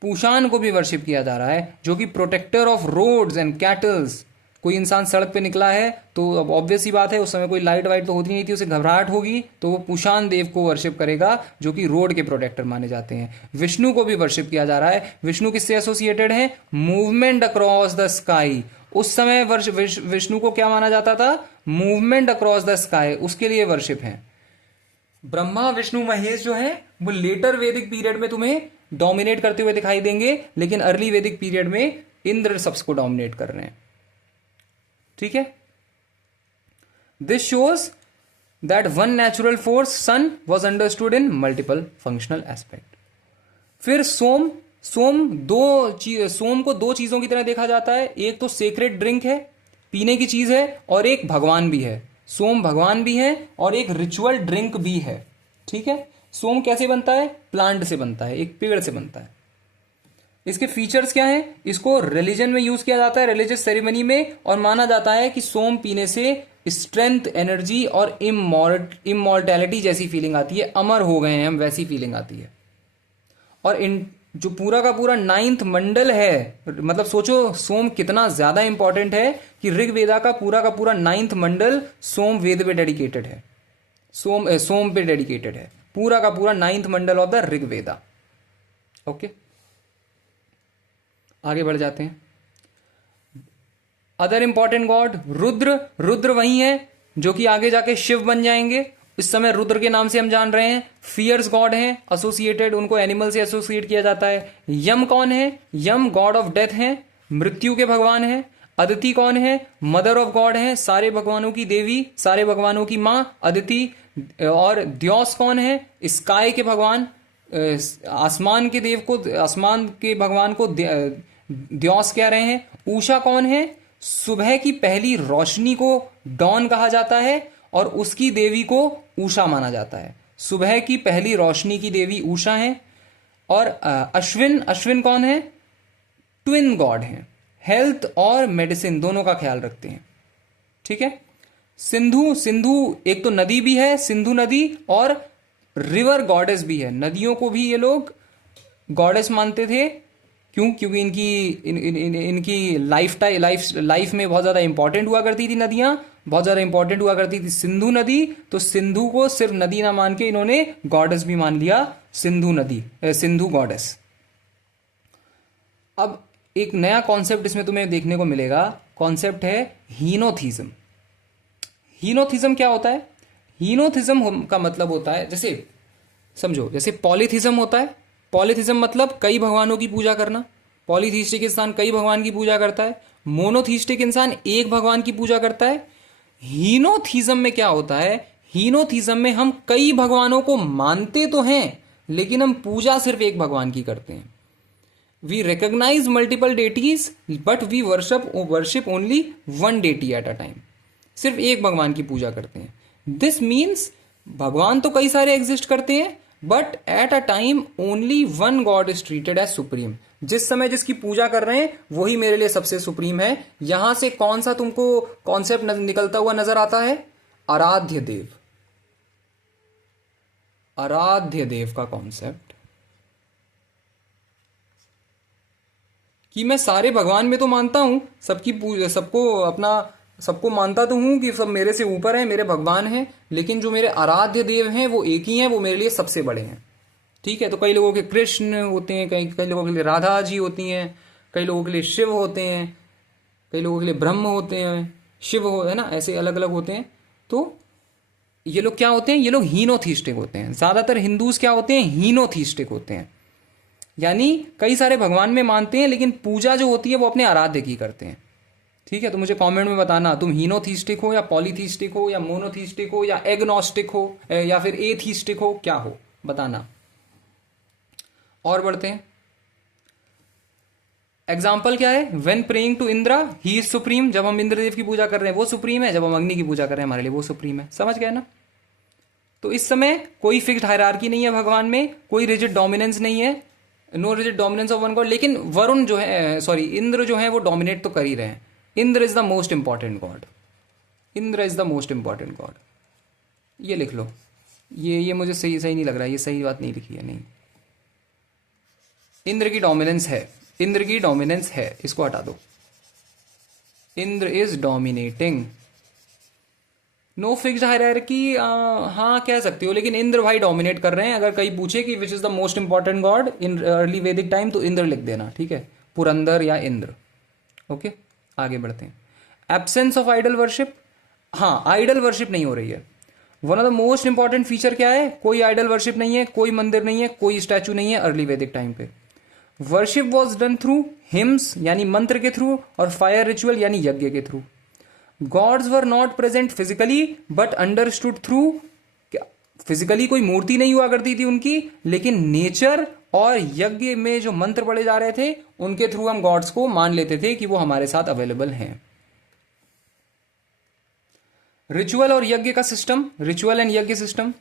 Pushan को भी वर्शिप किया जा रहा है, जो कि protector of roads and cattles. कोई इंसान सड़क पे निकला है तो अब ऑब्वियस ही बात है, उस समय कोई लाइट वाइट तो होती नहीं थी, उसे घबराहट होगी तो वो पूषान देव को वर्शिप करेगा, जो कि रोड के प्रोटेक्टर माने जाते हैं। विष्णु को भी वर्शिप किया जा रहा है। विष्णु किससे एसोसिएटेड है? Movement across the sky. उस समय विष्णु को क्या माना जाता था? मूवमेंट अक्रॉस द स्काई, उसके लिए वर्शिप है। ब्रह्मा विष्णु महेश जो है वो लेटर वैदिक पीरियड में तुम्हें डोमिनेट करते हुए दिखाई देंगे, लेकिन अर्ली वैदिक पीरियड में इंद्र सबको डोमिनेट कर रहे हैं। ठीक है। This shows that one natural force sun was understood in multiple functional aspect. फिर सोम को दो चीजों की तरह देखा जाता है। एक तो सेक्रेड ड्रिंक है, पीने की चीज है, और एक भगवान भी है। सोम भगवान भी है और एक रिचुअल ड्रिंक भी है। ठीक है। सोम कैसे बनता है? प्लांट से बनता है, एक पेड़ से बनता है। इसके फीचर्स क्या हैं? इसको रिलीजन में यूज किया जाता है, रिलीजियस सेरेमनी में, और माना जाता है कि सोम पीने से स्ट्रेंथ, एनर्जी और इमॉर्टैलिटी जैसी फीलिंग आती है, अमर हो गए हैं हम वैसी फीलिंग आती है। और इन जो पूरा का पूरा 9th मंडल है, मतलब सोचो सोम कितना ज्यादा इंपॉर्टेंट है कि ऋग्वेदा का पूरा 9th मंडल सोम वेद पे डेडिकेटेड है, सोम पे डेडिकेटेड है, पूरा का पूरा 9th Mandal of the Rigveda. Okay, आगे बढ़ जाते हैं। Other important God, Rudra. Rudra वही है जो कि आगे जाके शिव बन जाएंगे, इस समय रुद्र के नाम से हम जान रहे हैं। फियर्स गॉड हैं, एसोसिएटेड, उनको एनिमल से एसोसिएट किया जाता है। यम कौन है? यम गॉड ऑफ डेथ हैं, मृत्यु के भगवान हैं। अदिति कौन है? मदर ऑफ गॉड है, सारे भगवानों की देवी, सारे भगवानों की मां अदिति। और द्योस कौन है? स्काई के भगवान, आसमान के देव को, आसमान के भगवान को द्योस कह रहे हैं। उषा कौन है? सुबह की पहली रोशनी को डॉन कहा जाता है और उसकी देवी को उषा माना जाता है। सुबह की पहली रोशनी की देवी उषा है। और अश्विन, अश्विन कौन है? ट्विन गॉड हैं, हेल्थ और मेडिसिन दोनों का ख्याल रखते हैं। ठीक है। सिंधु, सिंधु एक तो नदी भी है सिंधु नदी, और रिवर गॉडेस भी है। नदियों को भी ये लोग गॉडेस मानते थे। क्यों? क्योंकि इनकी लाइफ में बहुत ज्यादा इंपॉर्टेंट हुआ करती थी, नदियां बहुत ज्यादा इंपॉर्टेंट हुआ करती थी। सिंधु नदी, तो सिंधु को सिर्फ नदी ना मान के इन्होंने गॉडेस भी मान लिया, सिंधु नदी, सिंधु गॉडेस। अब एक नया कॉन्सेप्ट इसमें तुम्हें देखने को मिलेगा, कॉन्सेप्ट है हीनोथीज्म। हीनोथीज्म क्या होता है? हीनोथीज्म का मतलब होता है, जैसे समझो, जैसे पॉलीथीज्म होता है। पॉलीथीज्म मतलब कई भगवानों की पूजा करना। पॉलीथीस्टिक इंसान कई भगवान की पूजा करता है। मोनोथीस्टिक इंसान एक भगवान की पूजा करता है। हीनोथीज्म में क्या होता है? हीनोथीज्म में हम कई भगवानों को मानते तो हैं, लेकिन हम पूजा सिर्फ एक भगवान की करते हैं। We recognize multiple deities but we worship only one deity at a time. सिर्फ एक भगवान की पूजा करते हैं। दिस मीन्स भगवान तो कई सारे एग्जिस्ट करते हैं, but at a time only one god is treated as supreme. जिस समय जिसकी पूजा कर रहे हैं वही मेरे लिए सबसे सुप्रीम है। यहां से कौन सा तुमको कॉन्सेप्ट निकलता हुआ नजर आता है? आराध्य देव, आराध्य देव का कॉन्सेप्ट, कि मैं सारे भगवान में तो मानता हूं, सबकी पूजा, सबको मानता तो हूं कि सब मेरे से ऊपर है, मेरे भगवान हैं, लेकिन जो मेरे आराध्य देव हैं वो एक ही हैं, वो मेरे लिए सबसे बड़े हैं। ठीक है। तो कई लोगों के कृष्ण होते हैं, कई लोगों के लिए राधा जी होती हैं, कई लोगों के लिए शिव होते हैं, कई लोगों के लिए ब्रह्म होते हैं, शिव हो, है ना, ऐसे अलग अलग होते हैं। तो ये लोग क्या होते हैं? ये लोग हीनोथीस्टिक होते हैं। ज्यादातर हिंदूज क्या होते हैं? हीनोथीस्टिक होते हैं, यानी कई सारे भगवान में मानते हैं, लेकिन पूजा जो होती है वो अपने आराध्य की करते हैं। ठीक है। तो मुझे कमेंट में बताना, तुम हीनोथीस्टिक हो या पॉलीथीस्टिक हो या मोनोथीस्टिक हो या एग्नोस्टिक हो या फिर एथीस्टिक हो, क्या हो, बताना। और बढ़ते हैं। एग्जाम्पल क्या है? When praying to Indra he is supreme. जब हम इंद्रदेव की पूजा कर रहे हैं वो सुप्रीम है, जब हम अग्नि की पूजा कर रहे हैं हमारे लिए वो सुप्रीम है। समझ गए ना? तो इस समय कोई फिक्स्ड हायरार्की नहीं है भगवान में, कोई रिजिड डोमिनेंस नहीं है, no rigid dominance of one god. लेकिन वरुण जो है, सॉरी, इंद्र जो है वो डोमिनेट तो कर ही रहे हैं। Indra is the most important God, Indra is the most important God. ये लिख लो, ये मुझे सही नहीं लग रहा है, ये सही बात नहीं लिखी है। नहीं, इंद्र की डोमिनेंस है, इंद्र की डोमिनेंस है, इसको हटा दो। Indra is dominating, no fixed hierarchy, हाँ कह सकते हो, लेकिन इंद्र भाई डोमिनेट कर रहे हैं। अगर कहीं पूछे कि विच is the most important God in early Vedic time, तो इंद्र लिख देना। ठीक है, पुरंदर या इंद्र। ओके, आगे बढ़ते हैं। एब्सेंस ऑफ आइडल वर्शिप, हाँ आइडल वर्शिप नहीं हो रही है। One of the most important feature क्या है? कोई आइडल वर्शिप नहीं है, कोई मंदिर नहीं है, कोई स्टैचू नहीं है अर्ली वैदिक टाइम पे। Worship was done through hymns यानी मंत्र के थ्रू, और फायर रिचुअल यानी यज्ञ के through. Gods were not present physically but understood through, physically कोई मूर्ति नहीं हुआ करती थी उनकी, लेकिन नेचर और यज्ञ में जो मंत्र पढ़े जा रहे थे उनके थ्रू हम गॉड्स को मान लेते थे कि वो हमारे साथ अवेलेबल हैं। रिचुअल और यज्ञ का सिस्टम, रिचुअल एंड यज्ञ system.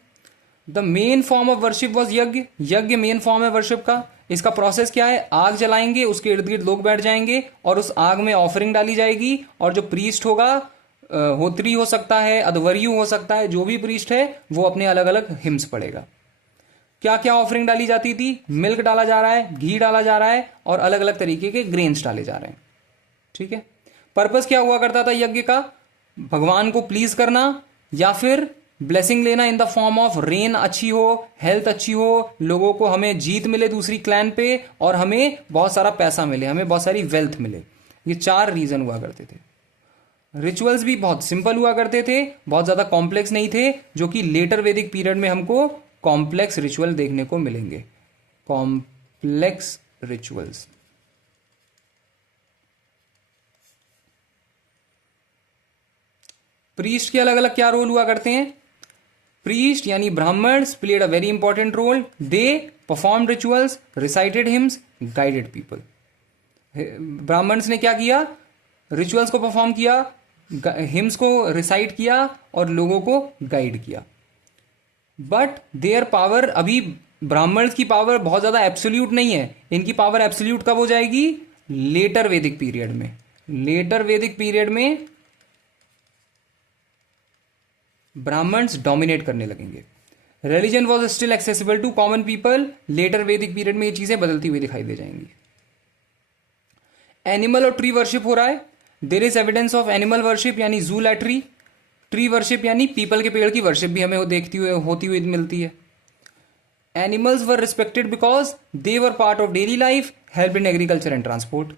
The main form of worship was यज्ञ, यज्ञ मेन फॉर्म है वर्शिप का। इसका प्रोसेस क्या है, आग जलाएंगे, उसके इर्द गिर्द लोग बैठ जाएंगे और उस आग में ऑफरिंग डाली जाएगी, और जो प्रीस्ट होगा, होत्री हो सकता है, अध्वर्यु हो सकता है, जो भी प्रीस्ट है वो अपने अलग अलग हिम्स पढ़ेगा। क्या क्या ऑफरिंग डाली जाती थी, मिल्क डाला जा रहा है, घी डाला जा रहा है, और अलग अलग तरीके के ग्रेन्स डाले जा रहे हैं। ठीक है, पर्पस क्या हुआ करता था यज्ञ का, भगवान को प्लीज करना या फिर ब्लेसिंग लेना in the form of rain अच्छी हो, हेल्थ अच्छी हो, लोगों को हमें जीत मिले दूसरी क्लैन पे, और हमें बहुत सारा पैसा मिले, हमें बहुत सारी वेल्थ मिले। ये 4 रीजन हुआ करते थे। रिचुअल्स भी बहुत सिंपल हुआ करते थे, बहुत ज्यादा कॉम्प्लेक्स नहीं थे, जो कि लेटर वैदिक पीरियड में हमको कॉम्प्लेक्स रिचुअल देखने को मिलेंगे। Complex rituals. प्रीस्ट के अलग अलग क्या रोल हुआ करते हैं, प्रीस्ट यानी Brahmans played a very important role. They perform rituals, recited hymns, guided people. Brahmans ने क्या किया, रिचुअल्स को परफॉर्म किया, हिम्स को रिसाइट किया और लोगों को गाइड किया। बट देयर पावर, अभी ब्राह्मण्स की पावर बहुत ज्यादा एब्सोल्यूट नहीं है, इनकी पावर एब्सोल्यूट कब हो जाएगी, लेटर वैदिक पीरियड में। लेटर वैदिक पीरियड में ब्राह्मण्स डोमिनेट करने लगेंगे। Religion was still accessible to common people. Later Vedic period में ये चीजें बदलती हुई दिखाई दे जाएंगी। एनिमल और ट्री वर्शिप हो रहा है। There is evidence of animal worship यानी जूलैटरी। ट्री वर्शिप यानी पीपल के पेड़ की वर्शिप भी हमें होती हुई मिलती है। Animals were respected because they were part of daily life, help in agriculture and transport.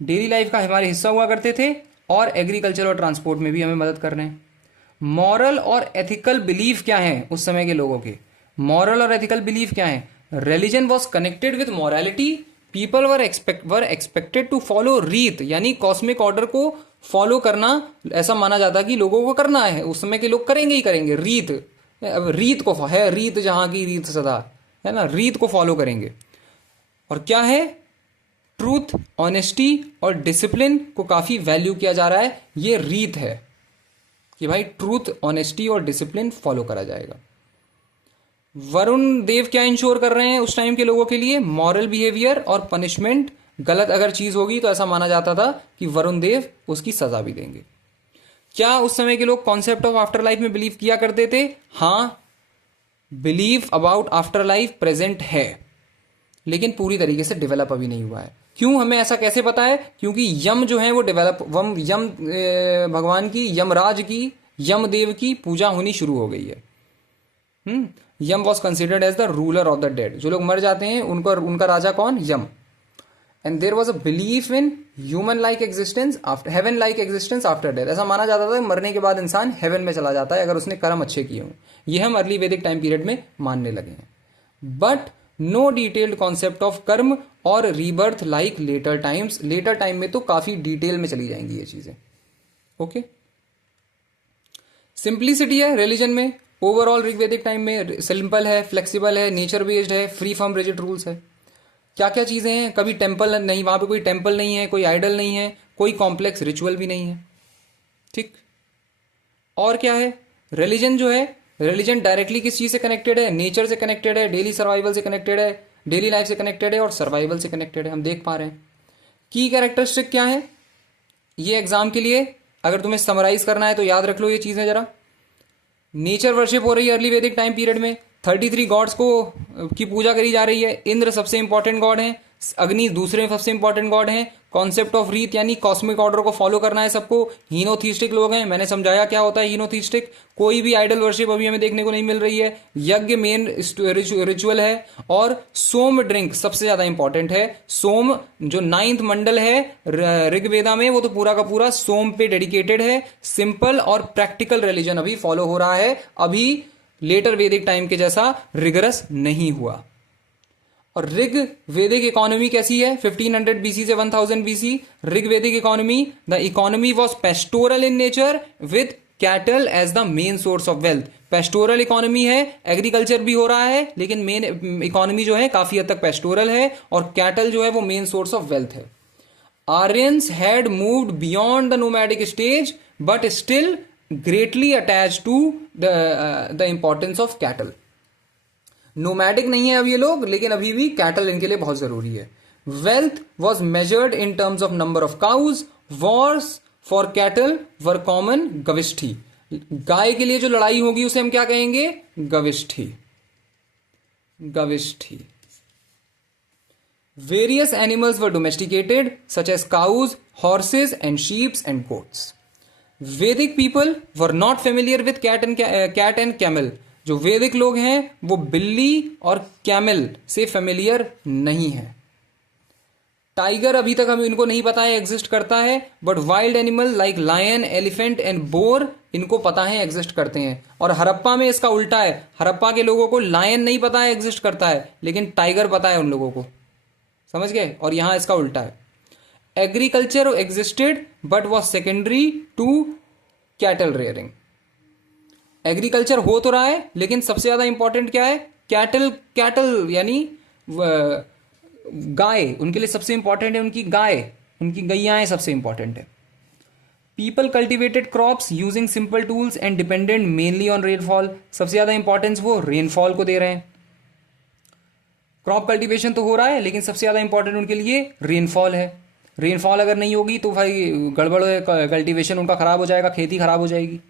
Daily life का हमारे हिस्सा हुआ करते थे और एग्रीकल्चर और ट्रांसपोर्ट में भी हमें मदद कर रहे हैं। मॉरल और एथिकल बिलीफ क्या है उस समय के लोगों के, मॉरल और एथिकल बिलीफ क्या है, religion was connected with morality, people were expected to follow Rita यानी कॉस्मिक ऑर्डर को फॉलो करना, ऐसा माना जाता कि लोगों को करना है, उस समय के लोग करेंगे ही करेंगे। रीत, अब रीत को है, रीत जहां की रीत सदा है ना, रीत को फॉलो करेंगे। और क्या है, ट्रूथ, ऑनेस्टी और डिसिप्लिन को काफी वैल्यू किया जा रहा है। ये रीत है कि भाई ट्रूथ, ऑनेस्टी और डिसिप्लिन फॉलो करा जाएगा। वरुण देव क्या इंश्योर कर रहे हैं उस टाइम के लोगों के लिए, मॉरल बिहेवियर और पनिशमेंट। गलत अगर चीज होगी तो ऐसा माना जाता था कि वरुण देव उसकी सजा भी देंगे। क्या उस समय के लोग कॉन्सेप्ट ऑफ आफ्टर लाइफ में बिलीव किया करते थे, हाँ, believe about after life present है, लेकिन पूरी तरीके से डेवलप अभी नहीं हुआ है। क्यों, हमें ऐसा कैसे पता है, क्योंकि यम जो है वो यम भगवान की, यमराज की, यमदेव की पूजा होनी शुरू हो गई है। Yama was considered as the ruler of the dead. जो लोग मर जाते हैं उनका राजा कौन, Yama. And there was a belief in human like existence after, heaven like existence after death. ऐसा माना जाता था मरने के बाद इंसान हेवन में चला जाता है अगर उसने कर्म अच्छे किए हों। ये हम अर्ली वैदिक टाइम पीरियड में मानने लगे हैं। But no detailed concept of karma और rebirth like later times. Later time में तो काफी डिटेल में चली जाएंगी ये चीजें। ओके, सिंप्लिसिटी है रिलीजन में। ओवरऑल ऋग्वैदिक टाइम में सिंपल है, फ्लेक्सिबल है, नेचर बेस्ड है, फ्री फ्रॉम रिजिड रूल्स है। क्या क्या चीजें हैं, कभी टेम्पल नहीं, वहां पे कोई टेम्पल नहीं है, कोई आइडल नहीं है, कोई कॉम्प्लेक्स रिचुअल भी नहीं है। ठीक, और क्या है, रिलीजन जो है, रिलीजन डायरेक्टली किस चीज से कनेक्टेड है, नेचर से कनेक्टेड है, डेली सर्वाइवल से कनेक्टेड है, डेली लाइफ से कनेक्टेड है और सर्वाइवल से कनेक्टेड है। हम देख पा रहे हैं की कैरेक्टरिस्टिक क्या है। ये एग्जाम के लिए अगर तुम्हें समराइज करना है तो याद रख लो ये चीजें जरा। नेचर वर्शिप हो रही है अर्ली वैदिक टाइम पीरियड में। 33 गॉड्स को की पूजा करी जा रही है। इंद्र सबसे इंपॉर्टेंट गॉड है, अग्नि दूसरे सबसे इंपॉर्टेंट गॉड है। कॉन्सेप्ट ऑफ रीत यानी कॉस्मिक ऑर्डर को फॉलो करना है सबको। हीनोथीस्टिक लोग हैं, मैंने समझाया क्या होता है हीनोथीस्टिक। कोई भी आइडल वर्शिप अभी हमें देखने को नहीं मिल रही है। यज्ञ मेन रिचुअल है और सोम ड्रिंक सबसे ज्यादा इंपॉर्टेंट है। सोम जो 9th मंडल है ऋग्वेदा में, वो तो पूरा का पूरा सोम पे डेडिकेटेड है। सिंपल और प्रैक्टिकल रिलीजन अभी फॉलो हो रहा है, अभी लेटर वैदिक टाइम के जैसा रिगरस नहीं हुआ। और ऋग वैदिक इकोनॉमी कैसी है, 1500 बीसी से 1000 BC. Rig Vedic economy, the economy was pastoral in nature with cattle as the main source of wealth. Pastoral economy है, एग्रीकल्चर भी हो रहा है, लेकिन मेन इकोनॉमी जो है काफी हद तक पेस्टोरल है और कैटल जो है वो मेन सोर्स ऑफ वेल्थ है। Aryans had moved beyond the nomadic stage but still greatly attached to the importance of cattle. Nomadic नहीं है अब ये लोग, लेकिन अभी भी कैटल इनके लिए बहुत जरूरी है। Wealth was measured in terms of number of cows. Wars for cattle were common. Gavishti, गाय के लिए जो लड़ाई होगी उसे हम क्या कहेंगे? Gavishti. Gavishti. Various animals were domesticated such as cows, horses and sheeps and goats. Vedic people were not familiar with cat and camel. जो वैदिक लोग हैं वो बिल्ली और कैमल से फेमिलियर नहीं है। टाइगर अभी तक हम इनको नहीं पता है एग्जिस्ट करता है, but wild animal like lion, elephant and boar इनको पता है एग्जिस्ट करते हैं। और हड़प्पा में इसका उल्टा है, हड़प्पा के लोगों को लायन नहीं पता है एग्जिस्ट करता है, लेकिन टाइगर पता है उन लोगों को। समझ गए? और यहां इसका उल्टा है। Agriculture existed but was secondary to cattle rearing. Agriculture हो तो रहा है, लेकिन सबसे ज्यादा इंपॉर्टेंट क्या है? कैटल यानी गाय उनके लिए सबसे इंपॉर्टेंट है। उनकी गाय, उनकी गैयाएं सबसे इंपॉर्टेंट है। People cultivated crops using simple tools and dependent mainly on rainfall. सबसे ज्यादा इंपॉर्टेंस वो रेनफॉल को दे रहे हैं। क्रॉप कल्टीवेशन तो हो रहा है, लेकिन सबसे ज्यादा इंपॉर्टेंट उनके लिए रेनफॉल है। रेनफॉल अगर नहीं होगी तो भाई गड़बड़ है, कल्टीवेशन उनका खराब हो जाएगा, खेती खराब हो जाएगी।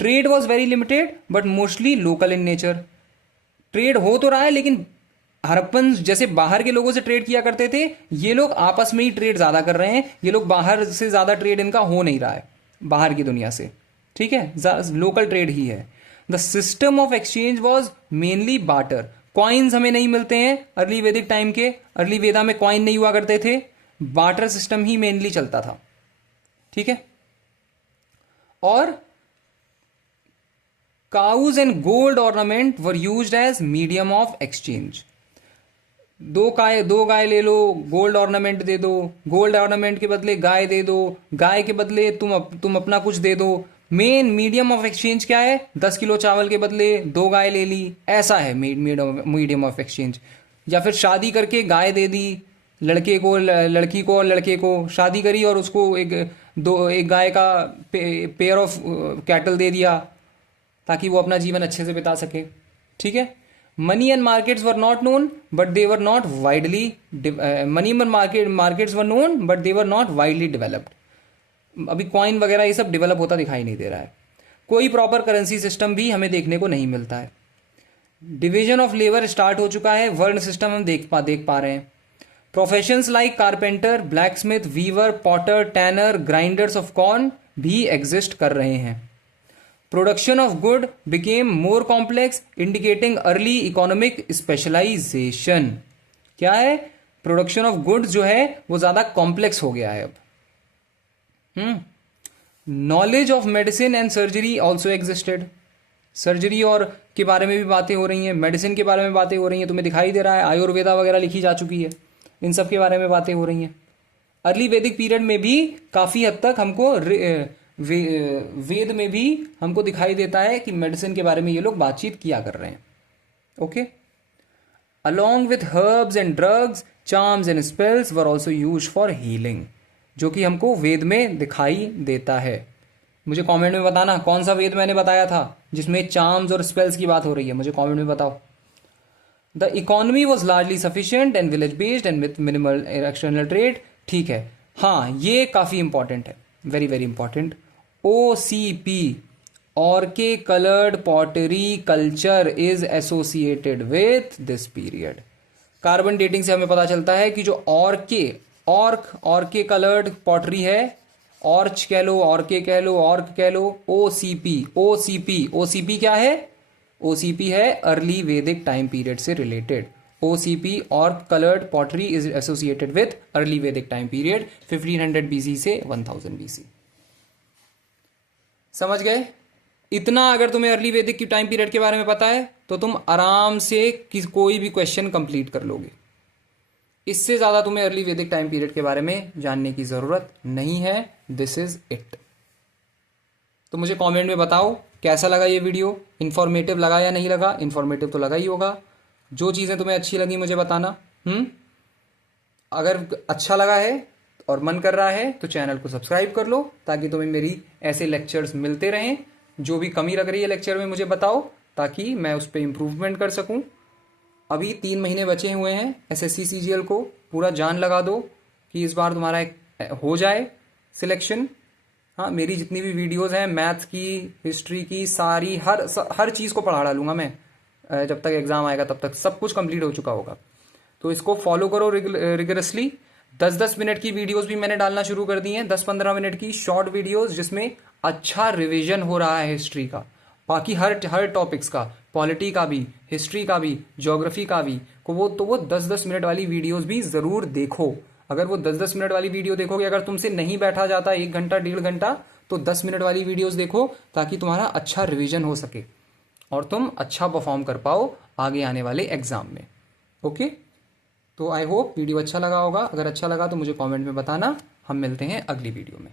Trade was very limited but mostly local in nature. Trade हो तो रहा है, लेकिन हड़प्पन जैसे बाहर के लोगों से ट्रेड किया करते थे, ये लोग आपस में ही ट्रेड ज्यादा कर रहे हैं। ये लोग बाहर से ज्यादा ट्रेड इनका हो नहीं रहा है बाहर की दुनिया से। ठीक है, लोकल ट्रेड ही है। The system of exchange was mainly barter. Coins हमें नहीं मिलते हैं अर्ली वैदिक टाइम के। अर्ली वेदा में कॉइन नहीं हुआ करते थे, बार्टर सिस्टम ही मेनली चलता था। ठीक है। और cows and gold ornament were used as medium of exchange. दो गाय ले लो, गोल्ड ऑर्नामेंट दे दो, गोल्ड ऑर्नामेंट के बदले गाय दे दो, गाय के बदले तुम अपना कुछ दे दो। मेन मीडियम ऑफ एक्सचेंज क्या है? 10 किलो चावल के बदले 2 गाय ले ली, ऐसा है मीडियम ऑफ एक्सचेंज। या फिर शादी करके गाय दे दी लड़के को, लड़की को और लड़के को शादी करी और उसको एक गाय का पेयर ऑफ कैटल दे दिया ताकि वो अपना जीवन अच्छे से बिता सके। ठीक है। Money and markets were not known but they were not widely money and markets were known but they were not widely developed. अभी कॉइन वगैरह ये सब डेवलप होता दिखाई नहीं दे रहा है। कोई प्रॉपर करेंसी सिस्टम भी हमें देखने को नहीं मिलता है। डिवीजन ऑफ लेबर स्टार्ट हो चुका है, वर्ण सिस्टम हम देख पा रहे हैं। Professions like carpenter, blacksmith, weaver, potter, tanner, grinders of corn भी एग्जिस्ट कर रहे हैं। Production of good became more complex indicating early economic specialisation. क्या है? प्रोडक्शन ऑफ गुड्स जो है वो ज्यादा कॉम्प्लेक्स हो गया है अब। Knowledge of medicine and surgery also existed. Surgery और के बारे में भी बातें हो रही हैं, मेडिसिन के बारे में बातें हो रही हैं। तुम्हें दिखाई दे रहा है आयुर्वेदा वगैरह लिखी जा चुकी है, इन सब के बारे में बातें हो रही हैं। अर्ली वैदिक पीरियड में भी काफी हद तक हमको वेद में भी हमको दिखाई देता है कि मेडिसिन के बारे में ये लोग बातचीत किया कर रहे हैं। Okay. Along with herbs and drugs, charms and spells were also use for healing, जो कि हमको वेद में दिखाई देता है। मुझे कमेंट में बताना कौन सा वेद मैंने बताया था जिसमें चार्म्स और स्पेल्स की बात हो रही है, मुझे कमेंट में बताओ। The economy was largely sufficient and village based and with minimal external trade. ठीक है, हाँ ये काफी इंपॉर्टेंट है, वेरी वेरी इंपॉर्टेंट। OCP, ऑर्के coloured pottery culture is associated with this period. Carbon dating से हमें पता चलता है कि जो ऑर्के कलर्ड पॉटरी है, ऑर्च कह लो, ऑर्के कह लो, ऑर्क कह लो, OCP क्या है? OCP है अर्ली वैदिक टाइम पीरियड से रिलेटेड। OCP ऑर्क coloured pottery is associated with early Vedic time period 1500 BC से 1000 BC। समझ गए? इतना अगर तुम्हें अर्ली वैदिक की टाइम पीरियड के बारे में पता है तो तुम आराम से कोई भी क्वेश्चन कंप्लीट कर लोगे। इससे ज्यादा तुम्हें अर्ली वैदिक टाइम पीरियड के बारे में जानने की जरूरत नहीं है। This is it. तो मुझे कमेंट में बताओ कैसा लगा ये वीडियो, इन्फॉर्मेटिव लगा या नहीं लगा? इन्फॉर्मेटिव तो लगा ही होगा। जो चीजें तुम्हें अच्छी लगी मुझे बताना। अगर अच्छा लगा है और मन कर रहा है तो चैनल को सब्सक्राइब कर लो ताकि तुम्हें मेरी ऐसे लेक्चर्स मिलते रहें। जो भी कमी लग रही है लेक्चर में मुझे बताओ ताकि मैं उस पर इम्प्रूवमेंट कर सकूं। अभी 3 महीने बचे हुए हैं एसएससी सीजीएल को, पूरा जान लगा दो कि इस बार तुम्हारा हो जाए सिलेक्शन। हाँ, मेरी जितनी भी वीडियोस हैं मैथ्स की, हिस्ट्री की, सारी हर चीज़ को पढ़ा डालूंगा मैं। जब तक एग्जाम आएगा तब तक सब कुछ कंप्लीट हो चुका होगा। तो इसको फॉलो करो रिगरसली। 10-10 मिनट की वीडियोस भी मैंने डालना शुरू कर दी हैं, 10-15 मिनट की शॉर्ट वीडियोस जिसमें अच्छा रिवीजन हो रहा है हिस्ट्री का, बाकी हर टॉपिक्स का, पॉलिटी का भी, हिस्ट्री का भी, ज्योग्राफी का भी को वो 10-10 मिनट वाली वीडियोस भी ज़रूर देखो। अगर वो 10-10 मिनट वाली वीडियो देखोगे, अगर तुमसे नहीं बैठा जाता 1 घंटा 1.5 घंटा, तो 10 मिनट वाली वीडियोस देखो ताकि तुम्हारा अच्छा रिवीजन हो सके और तुम अच्छा परफॉर्म कर पाओ आगे आने वाले एग्जाम में। ओके, तो आई होप वीडियो अच्छा लगा होगा। अगर अच्छा लगा तो मुझे कमेंट में बताना। हम मिलते हैं अगली वीडियो में।